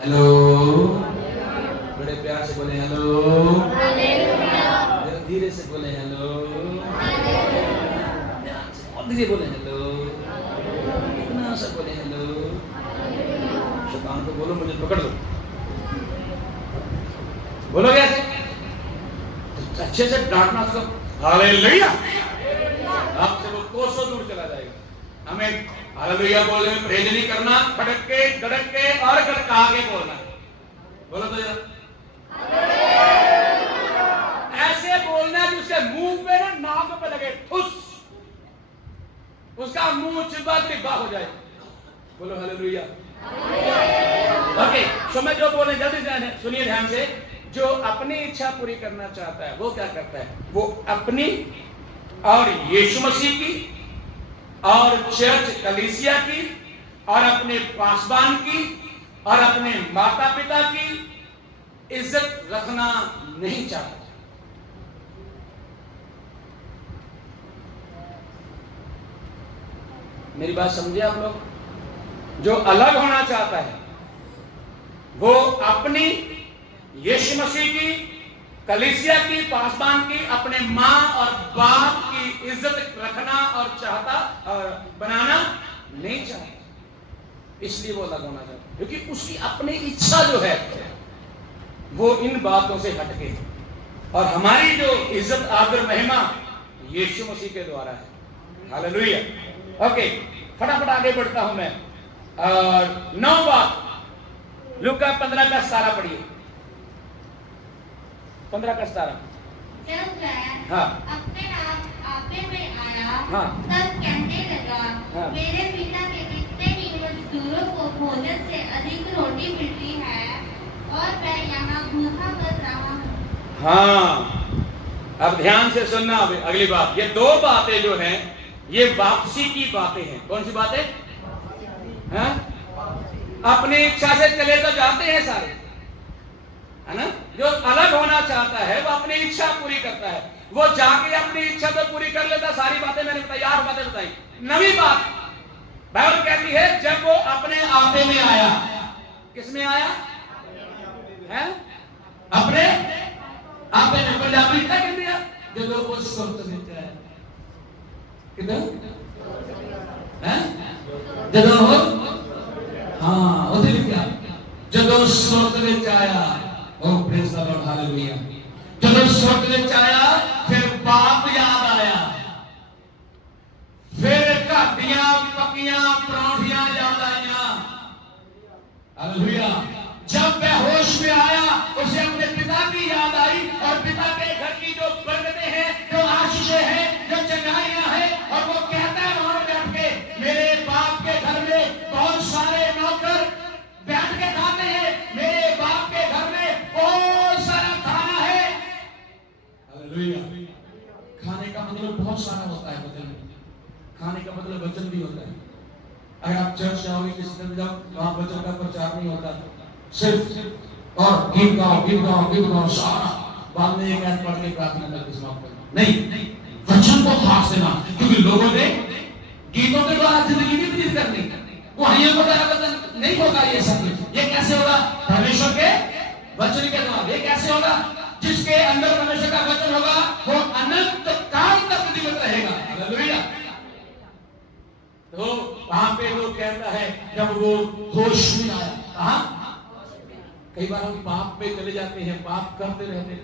हेलो, बड़े प्यार से बोले हेलो, जरा धीरे से बोले हेलो, और धीरे बोले हेलो, इतना सा बोले हेलो। शैतान को बोलो मुझे पकड़ लो, बोलोगे ऐसे? अच्छे से डांटना उसको, हालेलुया, आपसे वो कोसों दूर चला जाएगा। हमें हालेलुया बोलने में परहेज नहीं करना, खड़क के, गड़क के और गड़का के बोलना। बोलो तो जरा, ऐसे बोलना कि उसके मुंह पे ना, नाक पे लगे ठुस, उसका मुंह चिब्बा चिब्बा हो जाए। बोलो हालेलुया। ओके, सो मैं जो बोलने जल्दी से सुनिए ध्यान से। जो अपनी इच्छा पूरी करना चाहता है वो क्या करता है? वो अपनी और यीशु मसीह की और चर्च कलीसिया की और अपने पासबान की और अपने माता पिता की इज्जत रखना नहीं चाहता। मेरी बात समझे आप लोग? जो अलग होना चाहता है वो अपनी, यीशु मसीह की, कलीसिया की, पासबान की, अपने माँ और बाप की इज्जत रखना और चाहता और बनाना नहीं चाहता। इसलिए वो अलग होना चाहता, क्योंकि उसकी अपनी इच्छा जो है वो इन बातों से हटके है। और हमारी जो इज्जत आदर महिमा यीशु मसीह के द्वारा है। हालेलुया। ओके, फटाफट आगे बढ़ता हूं मैं। और 9 बात, लूका 15 का 17 पढ़िए। 15 का 17। जब वह हाँ। अपने आपे में आया, हाँ। तब कहने लगा, हाँ। मेरे पिता के कितने ही मजदूरों को भोजन से अधिक रोटी मिलती है और मैं यहाँ भूखा मर रहा हूँ। हाँ, अब ध्यान से सुनना। अगली बात, ये 2 बातें जो हैं ये वापसी की बातें हैं। कौन सी बातें? हाँ? अपनी इच्छा से चले तो जाते हैं सारे, है ना? जो अलग होना चाहता है वो अपनी इच्छा पूरी करता है। वो जाके अपनी इच्छा तो पूरी कर लेता। सारी बातें मैंने बताई, 8 बातें बताई। 9वीं बात बाइबल कहती है जब वो अपने आपे में आया। किस में आया? है? अपने आपे में। पंजाबी क्या कहते हैं? जो वो सुरत में आया। किधर है? जदों हो, हाँ उधर लिखा, जदों सुरत में आया। ओ प्रेज़ द लॉर्ड, हालेलुया। जदों सुरत में आया फिर बाप याद आया, फिर घाटियां पकियां परौंठियां याद आईयां। हालेलुया। जब वह होश में आया उसे अपने पिता की याद आई और पिता के घर की जो बरकतें हैं, जो आशीषें हैं, जो चंगाइयां हैं, और वो कहता है वहां बैठ के, मेरे बाप के घर में बहुत सारे नौकर बैठ के खाते हैं, मेरे बाप के घर में बहुत सारा खाना है। हालेलुया। खाने का मतलब बहुत सारा होता है वचन में। खाने का मतलब वचन भी होता है। अगर आप चर्च जाओगे, किसी तरह जाओ, वहां वचन का प्रचार नहीं होता, सिर्फ और गीत गाओ सारा, बाद में एक ऐड पढ़ के प्रार्थना करके समाप्त करना। नहीं, वचन को खास देना, क्योंकि लोगों ने गीतों के द्वारा जिंदगी भी व्यतीत करनी, वो हइयों को द्वारा वचन नहीं होगा। ये सब ये कैसे होगा? परमेश्वर के वचन के द्वारा। ये कैसे होगा? जिसके अंदर परमेश्वर का वचन होगा वो अनंत काल तक जीवित रहेगा। हालेलुया। तो वहां पे लोग कहता है जब वो होश में आया। कहां? कई बार हम पाप में चले जाते हैं, पाप करते रहते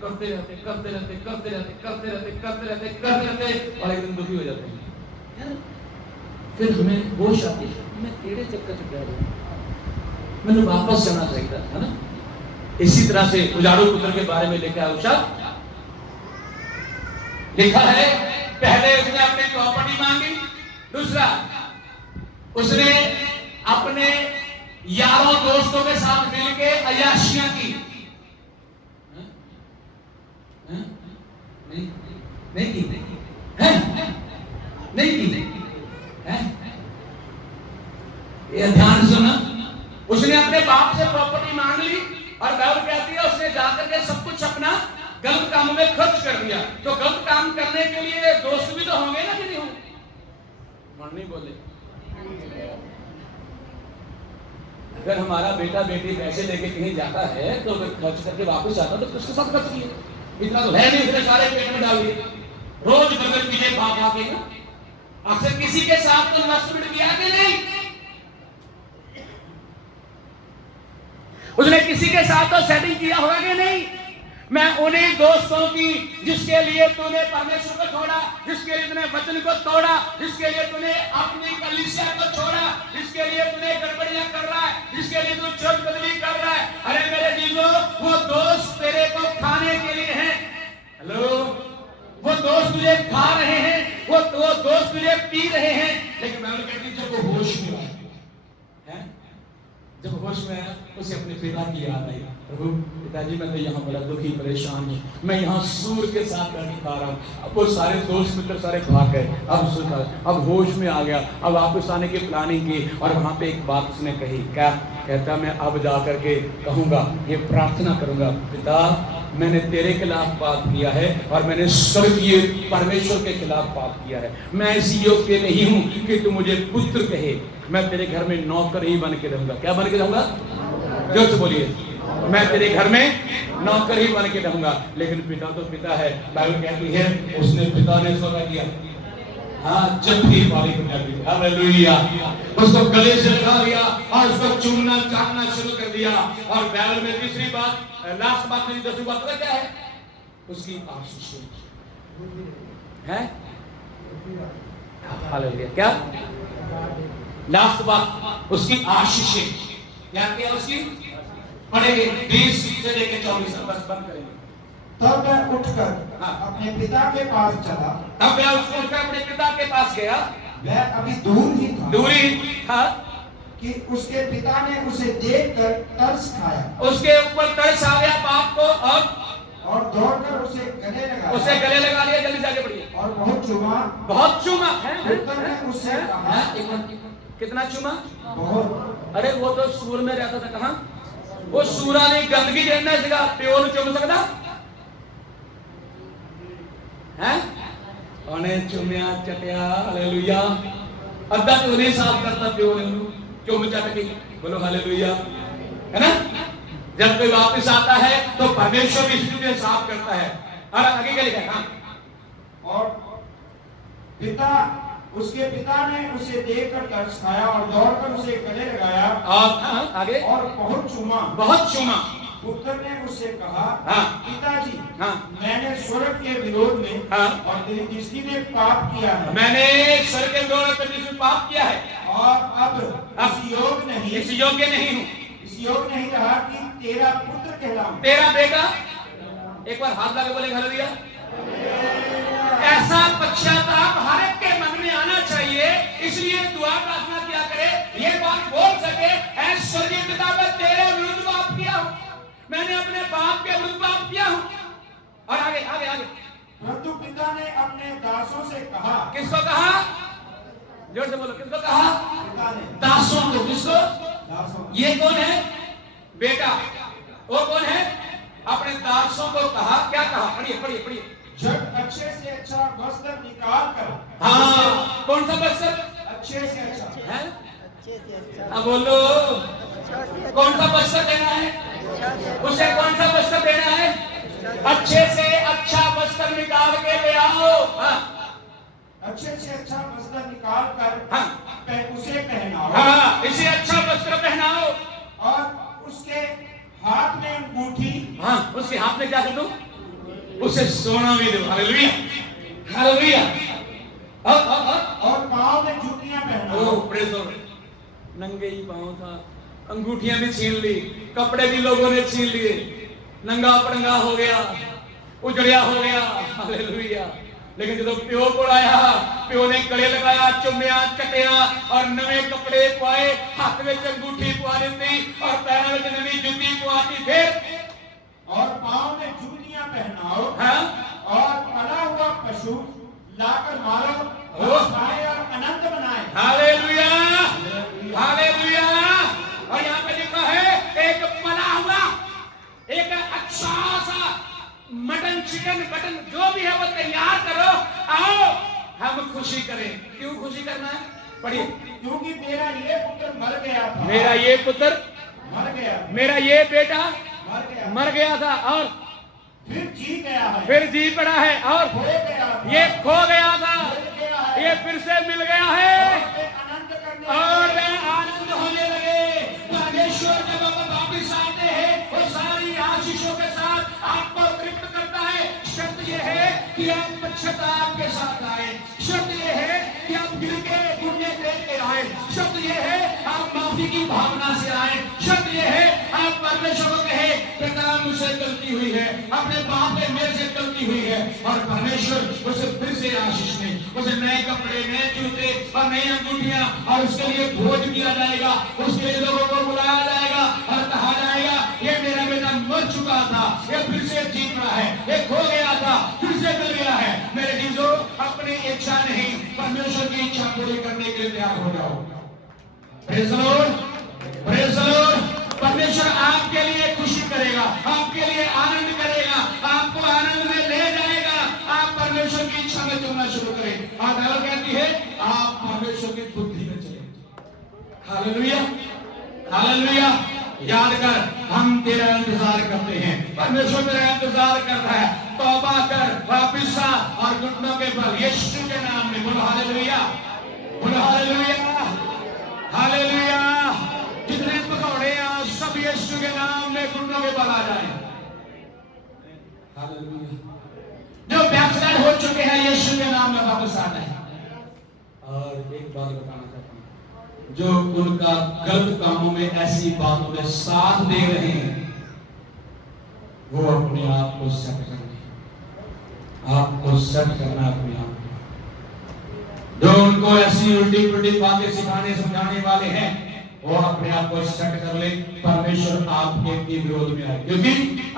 और एक दिन दुखी हो जाते हैं यार। फिर हमें होश आती है, मैं केड़े चक्कर से रहा हूं, मैंने वापस जाना चाहिए था, है ना? इसी तरह से उजाड़ू पुत्र के बारे में लिखा है। उषा लिखा है, पहले उसने अपनी प्रॉपर्टी मांगी, दूसरा उसने अपने यारों दोस्तों के साथ मिलके अय्याशियां की। नहीं की ये ध्यान सुना। उसने अपने बाप से प्रॉपर्टी मांग ली और बाइबल कहती है उसने जाकर के सब कुछ अपना गलत काम में खर्च कर दिया। तो गलत काम करने के लिए दोस्त भी तो होंगे ना, कि नहीं होंगे? मन नहीं बोले। अगर हमारा बेटा बेटी पैसे लेके कहीं जाता है तो अगर खर्च करके वापस आता तो किसके साथ खर्च किए? इतना तो है नहीं, इतने सारे पेट में डाल दिए, रोज बर्गर पीछे खा के ना। अक्सर किसी के साथ तो इन्वेस्टमेंट किया कि नहीं? उसने किसी के साथ तो सेटिंग किया होगा कि नहीं? मैं उन्हीं दोस्तों की जिसके लिए तूने परमेश्वर को छोड़ा, जिसके लिए तूने वचन को तोड़ा, जिसके लिए तूने अपनी कलीसिया को छोड़ा, जिसके लिए तूने गड़बड़ियां कर रहा है, जिसके लिए तू चर्च बदली कर रहा है, अरे मेरे जीजो वो दोस्त तेरे को खाने के लिए हैं। हेलो, वो दोस्त तुझे खा रहे हैं, वो दोस्त तुझे पी रहे हैं, लेकिन बाइबल कहती है जब वो होश में आया, जब होश में आया उसे अपने पिता की याद आई। प्रभु पिताजी मैं तो यहाँ बड़ा दुखी परेशान हूँ, मैं यहाँ सूर के साथ बैठ खा रहा हूँ। अब वो सारे दोस्त मित्र सारे भाग गए, अब होश में आ गया, अब वापस आने की प्लानिंग की और वहाँ पे एक बात उसने कही, क्या कहता, मैं अब जा करके कहूँगा, ये प्रार्थना करूँगा, पिता मैंने तेरे खिलाफ पाप किया है और मैंने स्वर्गीय परमेश्वर के खिलाफ पाप किया है, मैं इस योग्य नहीं हूँ कि तू मुझे पुत्र कहे, मैं तेरे घर में नौकर ही बन के रहूंगा। क्या बन के रहूंगा? जोर से बोलिए, मैं तेरे घर में नौकर ही बन के रहूंगा। लेकिन पिता तो पिता है, बाइबल कहती है उसने पिता ने सोचा किया, हाँ जल्दी वाली हालेलुया, उसको गले से लगा लिया और उसको चूमना चाटना शुरू कर दिया। और बाइबल में तीसरी बात, लास्ट बात मेरी 10वीं बात पता क्या है? उसकी आशीष है। हालेलुया, क्या लास्ट बात? उसकी आशीष क्या किया उसकी? पढ़ेंगे 20 से लेकर 24 बस बंद करेंगे। तब वह उठकर अपने पिता के पास चला। तब वह उठकर अपने पिता के पास गया। वह अभी दूर ही था कि उसके पिता ने उसे देखकर तरस खाया। उसके ऊपर तरस आ गया बाप को और दौड़कर उसे गले लगा लिया। जल्दी से आगे बढ़िए। और बहुत चूमा पुत्र ने उससे कहा, कितना चूमा? बहुत। अरे वो तो सूर में रहता था, कहाँ वो सूरा ने गंदगी देना सीखा, प्यो ने चुम सकता है? उन्हें चुम्या चटिया, हालेलुया, अद्धा तो नहीं साफ करता प्यो ने चुम चट के, बोलो हालेलुया, है ना? जब कोई वापस आता है तो परमेश्वर भी इसलिए साफ करता है। और आगे क्या लिखा है? और उसके पिता ने उसे देखकर तरस खाया और दौड़कर उसे गले लगाया और आगे और बहुत चूमा। पुत्र ने उससे कहा, पिताजी, मैंने स्वर्ग के विरोध में और तेरी दृष्टि में पाप किया है। मैंने स्वर्ग के विरोध और तेरी दृष्टि में पाप किया है और अब इस योग्य नहीं रहा कि तेरा पुत्र कहलाऊं, तेरा बेटा। एक बार हाथ लगा बोले हालेलुया। ऐसा पश्चाताप हर एक के मन में आना चाहिए। इसलिए दुआ प्रार्थना क्या करे, ये बात बोल सके, ऐ स्वर्गीय पिता, मैं तेरे विरुद्ध पाप किया हूं, मैंने अपने बाप के विरुद्ध पाप किया हूं। और आगे आगे आगे, परंतु पिता ने अपने दासों से कहा। किसको कहा? जोर से बोलो, किसको कहा? पिता ने दासों को। किसको? दासों। ये कौन है? बेटा। वो कौन है? अपने दासों को कहा, क्या कहा? पढ़िए पढ़िए पढ़िए। जब अच्छे से अच्छा वस्त्र निकाल कर। हाँ, कौन सा वस्त्र? अच्छे से अच्छा है? अब बोलो, कौन सा वस्त्र देना है उसे? कौन सा वस्त्र देना है? अच्छे से अच्छा वस्त्र निकाल के ले आओ। अच्छे से अच्छा वस्त्र निकाल कर उसे पहनाओ। हाँ, इसे अच्छा वस्त्र पहनाओ और उसके हाथ में अंगूठी। हाँ, उसके हाथ में क्या कर दो? उसे सोना भी दो। Hallelujah, hallelujah. और पांव में जूतियां पहनाओ। ओह प्रेज़ द लॉर्ड। नंगे ही पांव था, अंगूठियां भी छीन ली, कपड़े भी लोगों ने छीन लिए, नंगा पड़ंगा हो गया, उजड़िया हो गया। हालेलुया। लेकिन जब प्यो को आया, प्यो ने गले लगाया, चुम्या चटिया और नवे कपड़े पाए, हाथ में अंगूठी पवा दी और पैरों में नवी जूती पवाती, फिर और पांव में जूतियां पहनाओ। और पला हुआ पशु लाकर मारो, खाए और अनंत बनाए। Hallelujah, hallelujah. और यहाँ पे लिखा है एक पला हुआ, एक अच्छा सा मटन, चिकन, मटन जो भी है वो तैयार करो, आओ हम खुशी करें। क्यों खुशी करना है? पढ़िए। क्योंकि मेरा ये पुत्र मर गया था। मेरा ये पुत्र मर गया। मेरा ये बेटा मर गया था और फिर जी गया है। फिर जी पड़ा है और खो गया था। ये खो गया था, है। ये फिर से मिल गया है आनंद करने और वे आनंद होने लगे। परमेश्वर जब आप वापिस आते हैं वो सारी आशीषों के साथ आपको तृप्त करता है। शर्त यह है कि आप पश्चाताप के साथ आए, शर्त यह है कि आप गिर के पुण्य देख के आए, शर्त यह है आप माफी की भावना से आए, शर्त यह है आप परमेश्वर को कहे पिता मुझसे गलती हुई है, अपने बाप ने मेरे से गलती हुई है, और परमेश्वर उसे फिर से आशीष ने, उसे नए कपड़े, नए जूते और नई अंगूठियां, और उसके लिए भोज दिया जाएगा, उसके लिए लोगों को बुलाया जाएगा और कहा जाएगा ये मेरा बेटा मर चुका था, ये फिर से जी रहा है, ये खो गया था फिर से मिल गया है। मेरे चीजों, अपनी इच्छा नहीं, परमेश्वर की इच्छा पूरी करने के लिए तैयार हो जाओ। Praise the Lord, praise the Lord. परमेश्वर आपके लिए खुशी करेगा, आपके लिए आनंद करेगा, आपको आनंद में ले जाएगा। आप परमेश्वर की इच्छा में चलना शुरू करें। और बाइबल कहती है आप परमेश्वर की बुद्धि में चलें। Hallelujah, hallelujah. याद कर, हम तेरा इंतजार करते हैं, परमेश्वर तेरा इंतजार करता है। तौबा कर, वापिस आ और घुटनों के बल यीशु के नाम में बोलो हालेलुया, बोलो हालेलुया, हालेलुया। जितने पकौड़े हैं सब यीशु के नाम में घुटनों के बल आ जाए। हालेलुया। जो बैकस्लाइड हो चुके हैं यीशु के नाम में वापस आ जाए। और एक बात बताना चाहता हूं, जो उनका गलत कामों में, ऐसी बातों में साथ दे रहे हैं, वो अपने आप को सेट करना, आपको सेट करना अपने आप को। जो उनको ऐसी उल्टी पुल्टी बातें सिखाने समझाने वाले हैं, वो अपने आप को सेट कर ले। परमेश्वर आपके विरोध में आए, क्योंकि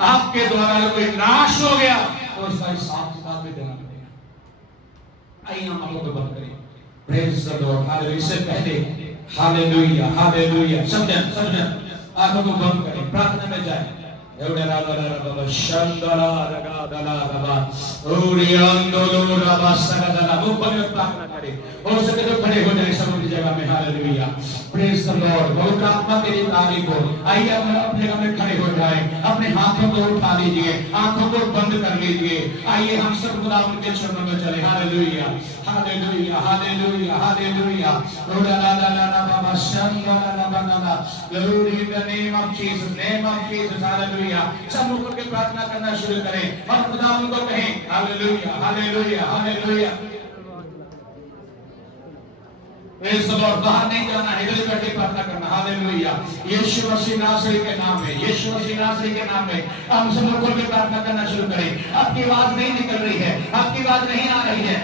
आपके द्वारा कोई नाश हो गया तो उसका हिसाब किताब भी देना पड़ेगा। आइए हम आंखों को बंद करें। Praise the Lord, hallelujah. इससे पहले हालेलुया, हालेलुया, समझें, आंखों को बंद करें, प्रार्थना में जाए। प्रार्थना करें, हो सके तो खड़े हो जाए सब अपनी जगह में। Hallelujah, praise the Lord. बहुत आत्मा तेरी तारीफ हो। आइए अपने जगह में खड़े हो जाए, अपने हाथों को उठा लीजिए, आंखों को बंद कर लीजिए। आइए हम सब खुदा उनके चरणों में चले। Hallelujah, hallelujah, hallelujah, hallelujah. Glory in the name of Jesus, name of Jesus, hallelujah. सब लोग करके प्रार्थना करना शुरू करें और खुदा उनको कहें hallelujah, hallelujah, hallelujah. Praise the Lord. बाहर नहीं जाना है, इधर बैठे प्रार्थना करना। हालेलुया, यीशु मसीह नासरी के नाम में, यीशु मसीह नासरी के नाम में हम सब लोग करके प्रार्थना करना शुरू करें। आपकी आवाज नहीं निकल रही है, आपकी आवाज नहीं आ रही है।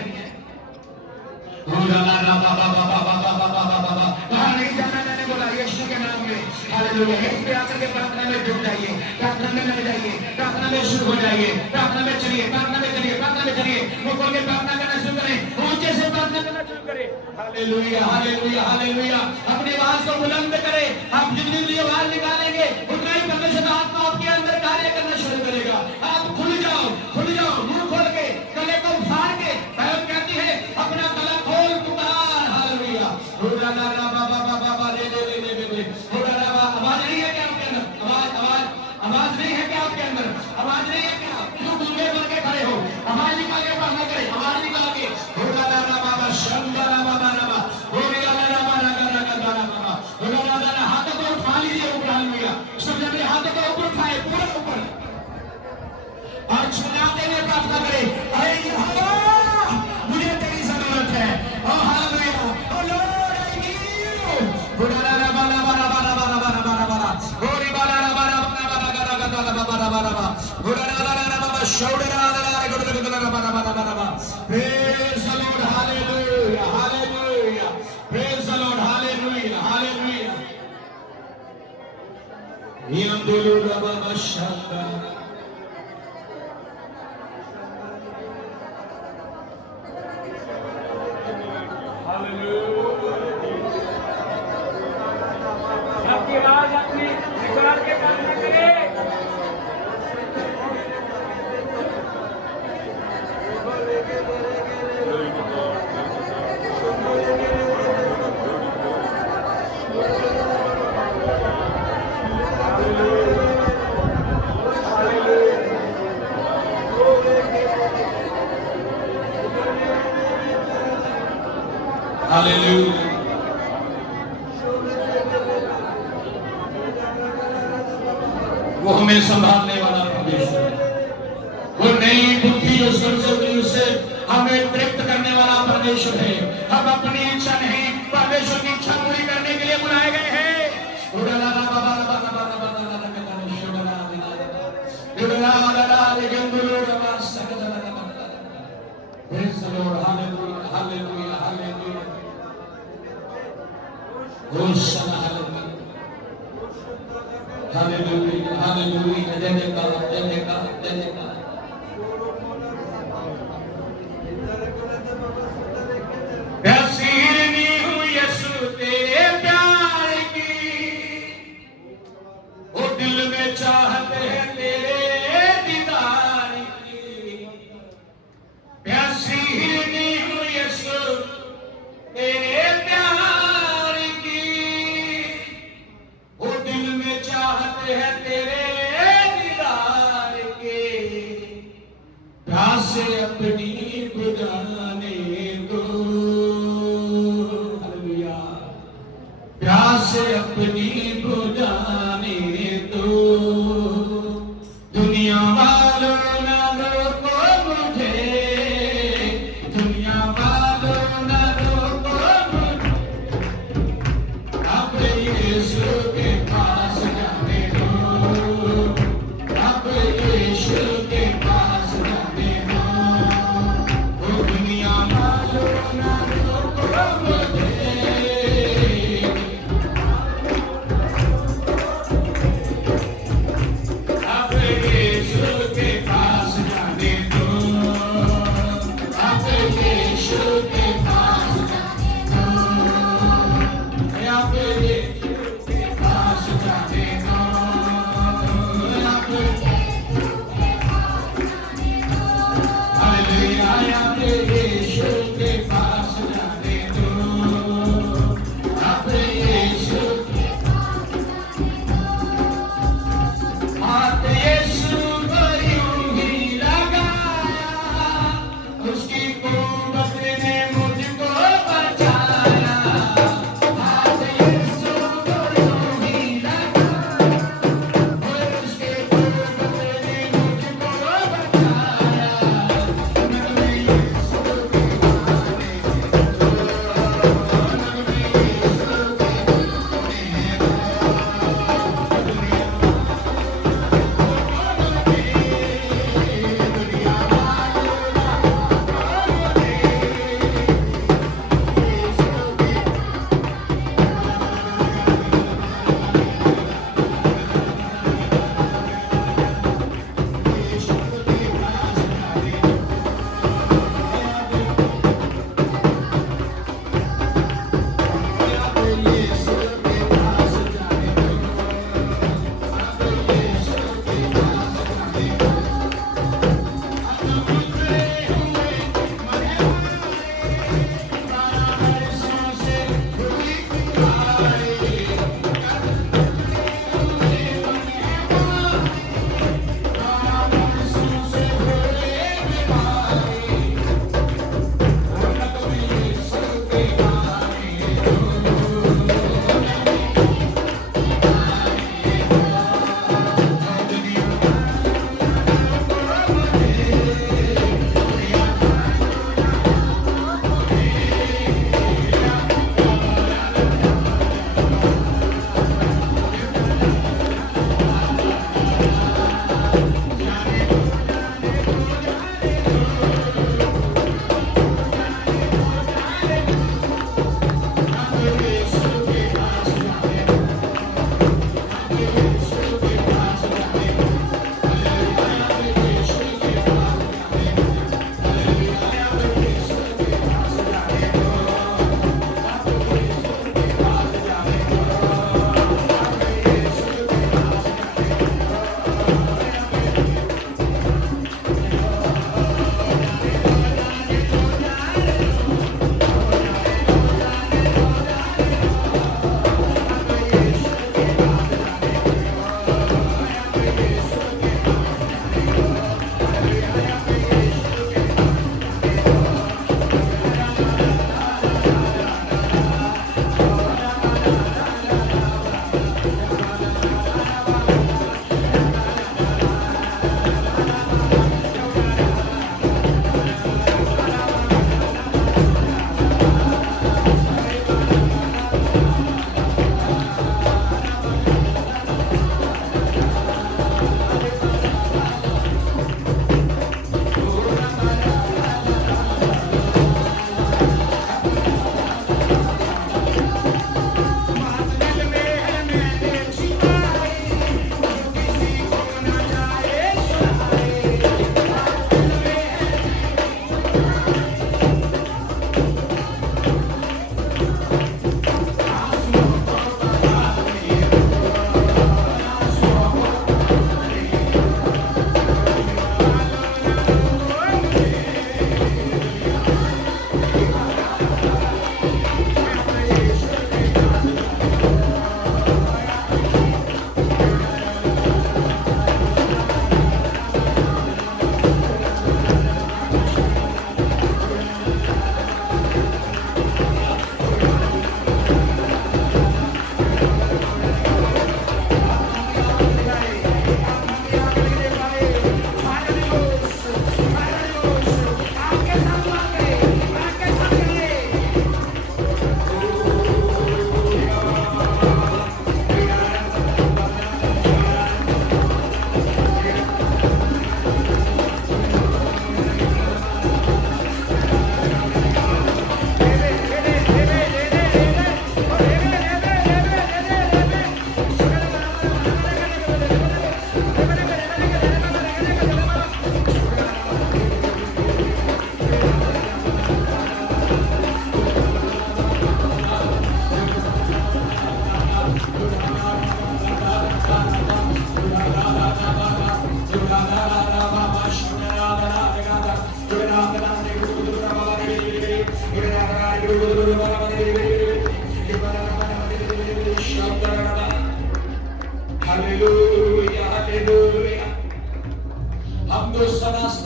बाहर नहीं जाना, मैंने बोला यीशु के नाम में। हालेलुया। यहीं पे आकर के प्रार्थना में जुट जाइए, प्रार्थना में लग जाइए, प्रार्थना में शुरू हो जाइए, प्रार्थना में चलिए, प्रार्थना में चलिए, प्रार्थना में चलिए। मुंह खोल के प्रार्थना करना शुरू करें, ऊंचे से प्रार्थना करना शुरू करें। Hallelujah, hallelujah, hallelujah. अपनी आवाज को बुलंद करें। आप जितनी आवाज निकालेंगे उतना ही परमेश्वर आत्मा आपके अंदर कार्य करना शुरू करेगा। आप खुल जाओ, खुल जाओ, मुंह खोल के, गले को फाड़ के। बाइबल कहती है अपना गला खोल पुकार। हालेलुया। आवाज नहीं है क्या आपके अंदर? आवाज नहीं है क्या आपके अंदर? आवाज नहीं है क्या? क्यों गूंगे बन के खड़े हो? आवाज निकाल के प्रार्थना करें, आवाज निकाल के। हाथों को उठा लीजिए ऊपर। हालेलुया। सब जने हाथों को ऊपर उठाए, पूरा ऊपर, और छुलाते हुए प्रार्थना करें। अरे यहोवा, मुझे तेरी जरूरत है। Oh hallelujah, oh Lord, I need you. बुरारा बाला बारा बारा बारा बारा बारा बारा, गोरी बाला बारा बारा बारा बारा बारा बारा बारा बारा, बुरारा बारा बारा शौडरा बारा गुडरा गुडरा बारा बारा बारा बारा। Praise the Lord, hallelujah, hallelujah. Praise the Lord, hallelujah, hallelujah. यंदुलु रबा शब्दा। आपकी आवाज अपनी निकाल के प्रार्थना करें। हालेलुया। वो हमें संभालने वाला परमेश्वर है। वो नई बुद्धि जो स्वर्ग से उतरी उससे हमें तृप्त करने वाला परमेश्वर है। हम अपनी इच्छा नहीं, परमेश्वर की इच्छा पूरी करने के लिए बुलाए गए हैं। Praise the Lord. Hallelujah. Hallelujah. Hallelujah. Hosanna. Hallelujah. Hallelujah. Jayakar. Jayakar. Jayakar. प्यासीरनी हूँ यसु तेरे प्यार की, वो दिल में चाहत है तेरे दीदार की। प्यासीरनी हूँ यसु तेरे प्यार की, वो दिल में चाहत है तेरे दीदार की। प्यास अपनी बुझाने दो, हालेलुया। प्यास अपनी बुझाने दो, दुनिया वालों ना रोको मुझे, दुनिया वालों ना रोको मुझे। अब यीशु के पास जाने दो, अब यीशु के पास जाने दो। वो दुनिया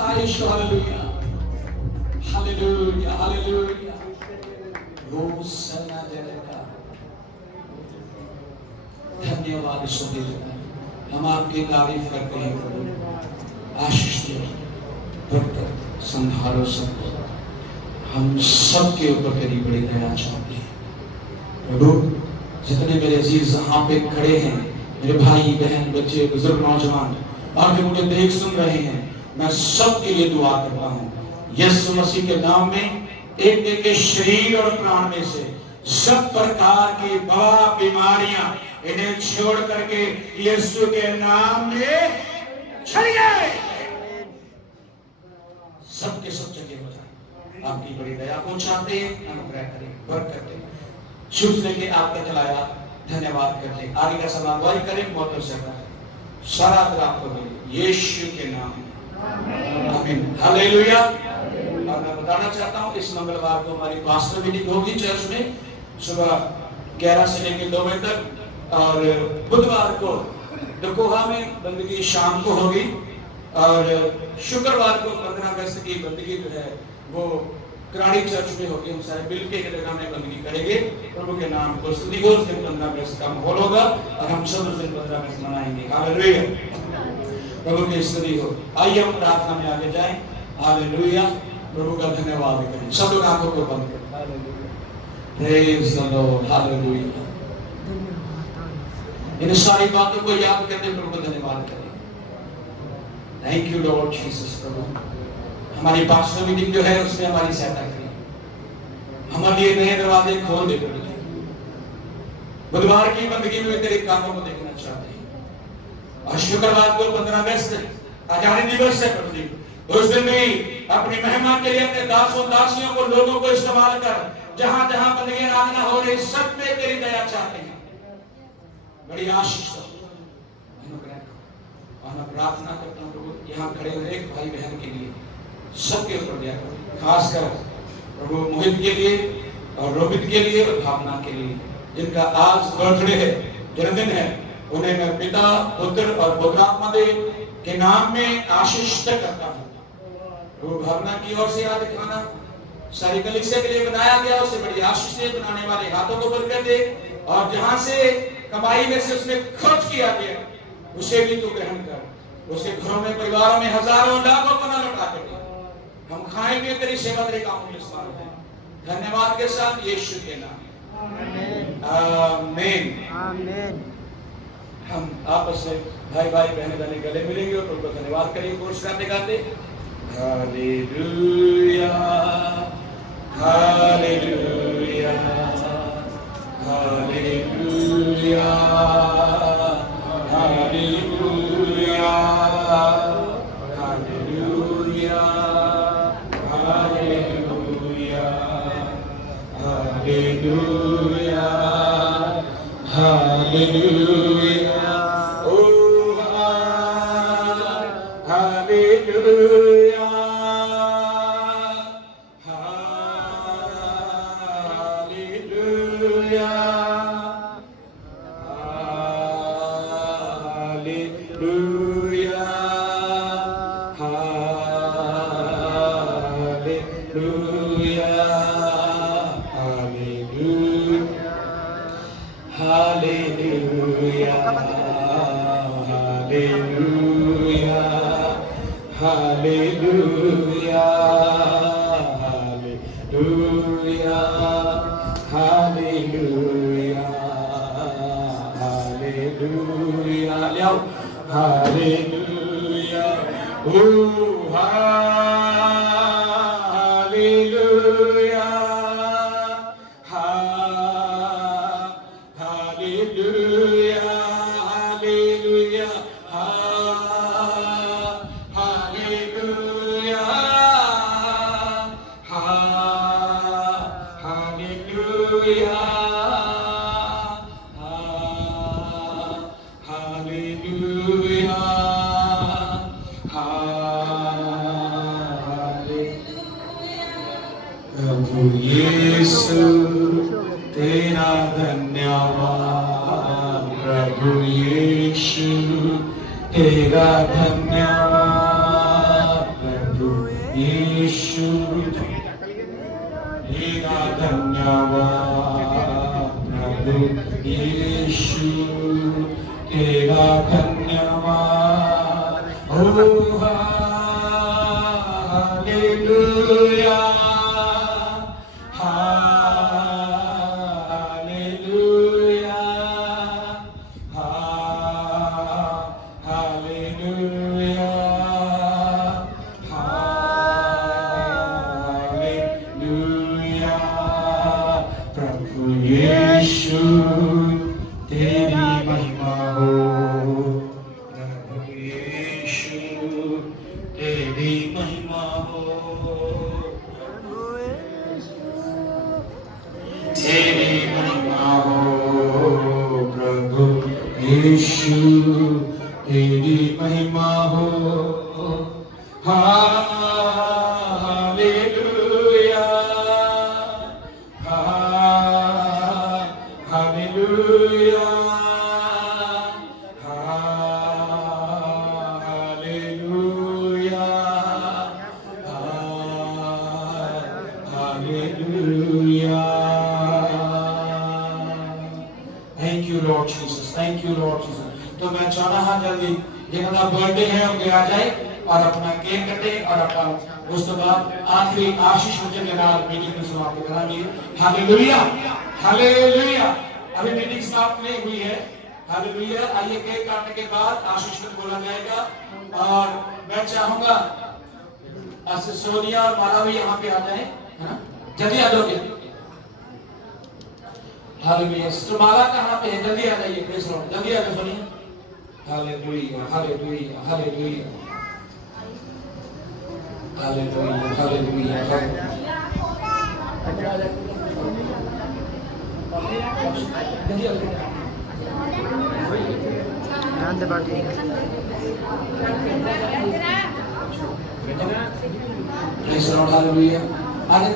आयुष हालेलुया हालेलुया हालेलुया होसन्ना जयका धन्यवाद स्तुति हम आपकी तारीफ करते हैं प्रभु आशीष दो बरकत संभालो सबको हम सबके ऊपर तेरी बड़ी दया चाहते हैं प्रभु जितने मेरे अजीज यहाँ पे खड़े हैं मेरे भाई बहन बच्चे बुजुर्ग नौजवान और जो मुझे देख सुन रहे हैं मैं सबके लिए दुआ करता हूँ यीशु मसीह के नाम में एक एक के शरीर और प्राण में से सब प्रकार की बवा बीमारियां इन्हें छोड़ करके यीशु के नाम में चली गए सबके सब जगह हो जाए आपकी बड़ी दया को चाहते हैं अनुग्रह करें बरकत करें शुभ लेके आपका चलाया धन्यवाद करते हैं आगे का सवाल वही करें बहुत से सारा आपको मिले यीशु के नाम में आमीन हालेलुया। और मैं बताना चाहता हूँ इस मंगलवार को हमारी पास्टर मीटिंग होगी चर्च में सुबह 11 से लेकर 2 बजे तक और बुधवार को डकोहा में बंदगी शाम को होगी और शुक्रवार को 15 अगस्त की बंदगी जो है वो कराड़ी चर्च में होगी हम सारे मिल के जगह में बंदगी करेंगे प्रभु के नाम को स्तुति हो उस दिन 15 अगस्त का माहौल होगा और हम सब उस दिन 15 अगस्त मनाएंगे हालेलुया प्रभु की स्तुति हो। आइए हम प्रार्थना में आगे जाएं हालेलुया प्रभु का धन्यवाद करें सब लोग आंखों को बंद करें प्रेज द लॉर्ड हालेलुया इन सारी बातों को याद करते प्रभु का धन्यवाद करें थैंक यू लॉर्ड जीसस प्रभु हमारी पास्टर मीटिंग जो है उसमें हमारी सहायता करें हमारे लिए नए दरवाजे खोल दे प्रभु बुधवार की बंदगी में तेरे कामों को देखना चाहते हैं और शुक्रवार को 15 अगस्त आजादी दिवस है प्रभु जी उस दिन में अपनी महिमा के लिए अपने दासों दासियों को लोगों को इस्तेमाल कर जहां जहां बंदगी आराधना हो रही सब में तेरी दया चाहते हैं बड़ी आशीष दो अनुग्रह करो और मैं प्रार्थना करता हूं प्रभु यहां खड़े हुए एक भाई बहन के लिए सबके ऊपर दया करो खासकर प्रभु मोहित के लिए और रोहित के लिए और भावना के लिए जिनका आज बर्थडे है जन्मदिन है उन्हें मैं पिता पुत्र और पवित्र आत्मा के नाम में आशीष करता हूँ प्रभु भावना की ओर से याद दिखाना सारी कलीसिया के लिए बनाया गया उसे बड़ी आशीष दे बनाने वाले हाथों को बरकत दे और जहां से कमाई में से उसने खर्च किया गया उसे भी तू ग्रहण कर उसके घरों में परिवारों में हजारों लाखों पना लौटा कर दे हम खाएं पिए तेरी सेवा तेरे कामों में इस्तेमाल करें धन्यवाद के साथ यीशु के नाम आमीन आमीन हम आपस में भाई भाई बहन बहने गले मिलेंगे और उनको धन्यवाद करेंगे कोर्स गाते गाते hallelujah hallelujah hallelujah hallelujah hallelujah hallelujah hallelujah hallelujah तेरा धन्यवाद प्रभु धन्यवाद प्रभु यीशु तेरा धन्यवाद। ओ हालेलुया हालेलुया हालेलुया हालेलुया। प्रभु यीशु तेरी महिमा हो। प्रभु यीशु तेरी महिमा हो। तेरी महिमा हो। प्रभु यीशु तेरी महिमा हो। Hallelujah hallelujah hallelujah hallelujah. Thank you Lord Jesus, thank you Lord Jesus. तो मैं चाहना हाँ जल्दी जिनका बर्थडे है उनके आ जाए और अपना केक कटे और अपना उस तो बाद आखिरी आशीष वचन के साथ मीटिंग को समाप्त कराएंगे। Hallelujah hallelujah. अभी मीटिंग समाप्त नहीं हुई है। हालेलुया। आइए केक काटने के बाद आशीष वचन बोला जाएगा और मैं चाहूंगा सोनिया और माला भी यहाँ पे आ जाए, है ना? जल्दी आ जाओगे। हालेलुया। सिस्टर माला कहाँ पे है? जल्दी आ जाइए, प्रेज लॉर्ड। जल्दी आ जाओ Sonia. Hallelujah hallelujah hallelujah hallelujah hallelujah praise Lord. Hallelujah. आगे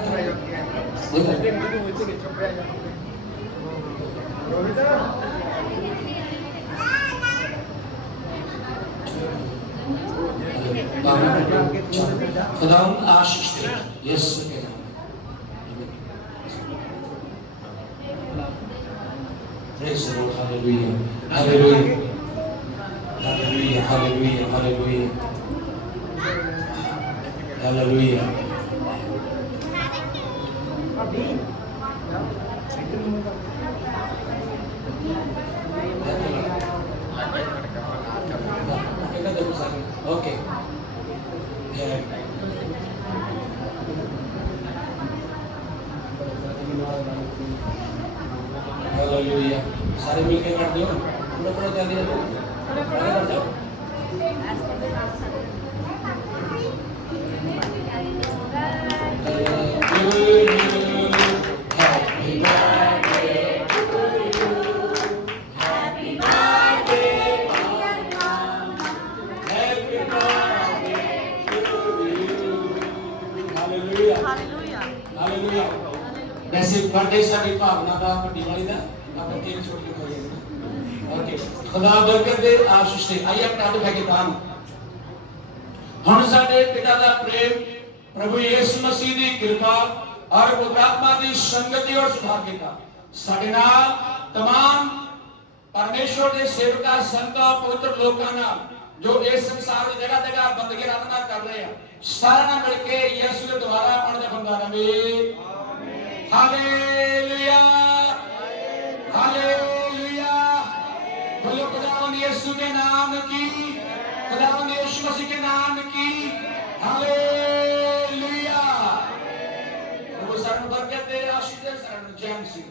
खुदावंद आशीष दे यीशु के नाम में। Praise the Lord. Hallelujah hallelujah hallelujah hallelujah hallelujah hallelujah. Okay hallelujah. सारे मिलके कर दियो। थोड़ा जल्दी आगे बढ़ जाओ। वैसे बर्थडे साडी भावना दा दिवाली दा अपन केक छोड़ के खाइए। ओके खुदा बरकत दे आशीष दे। आइए अपने हाथ उठा के दान। हम साडे पिता दा प्रेम प्रभु यीशु मसीह दी कृपा और पवित्र आत्मा दी संगति और सौभाग्यता साडे नाल तमाम परमेश्वर दे सेवका संतां पवित्र लोकां नाल जो इस संसार में जगह जगह बंदगी आराधना कर रहे हैं सारा नाल मिलके यीशु के द्वारा अपन दे बंदारा में हालेलुया हालेलुया। बोलो खुदावंद यीशु के नाम की, खुदावंद यीशु मसीह के नाम की हालेलुया। प्रभु शरण बरकत दे, आशीष दे, शरण जय मसीह।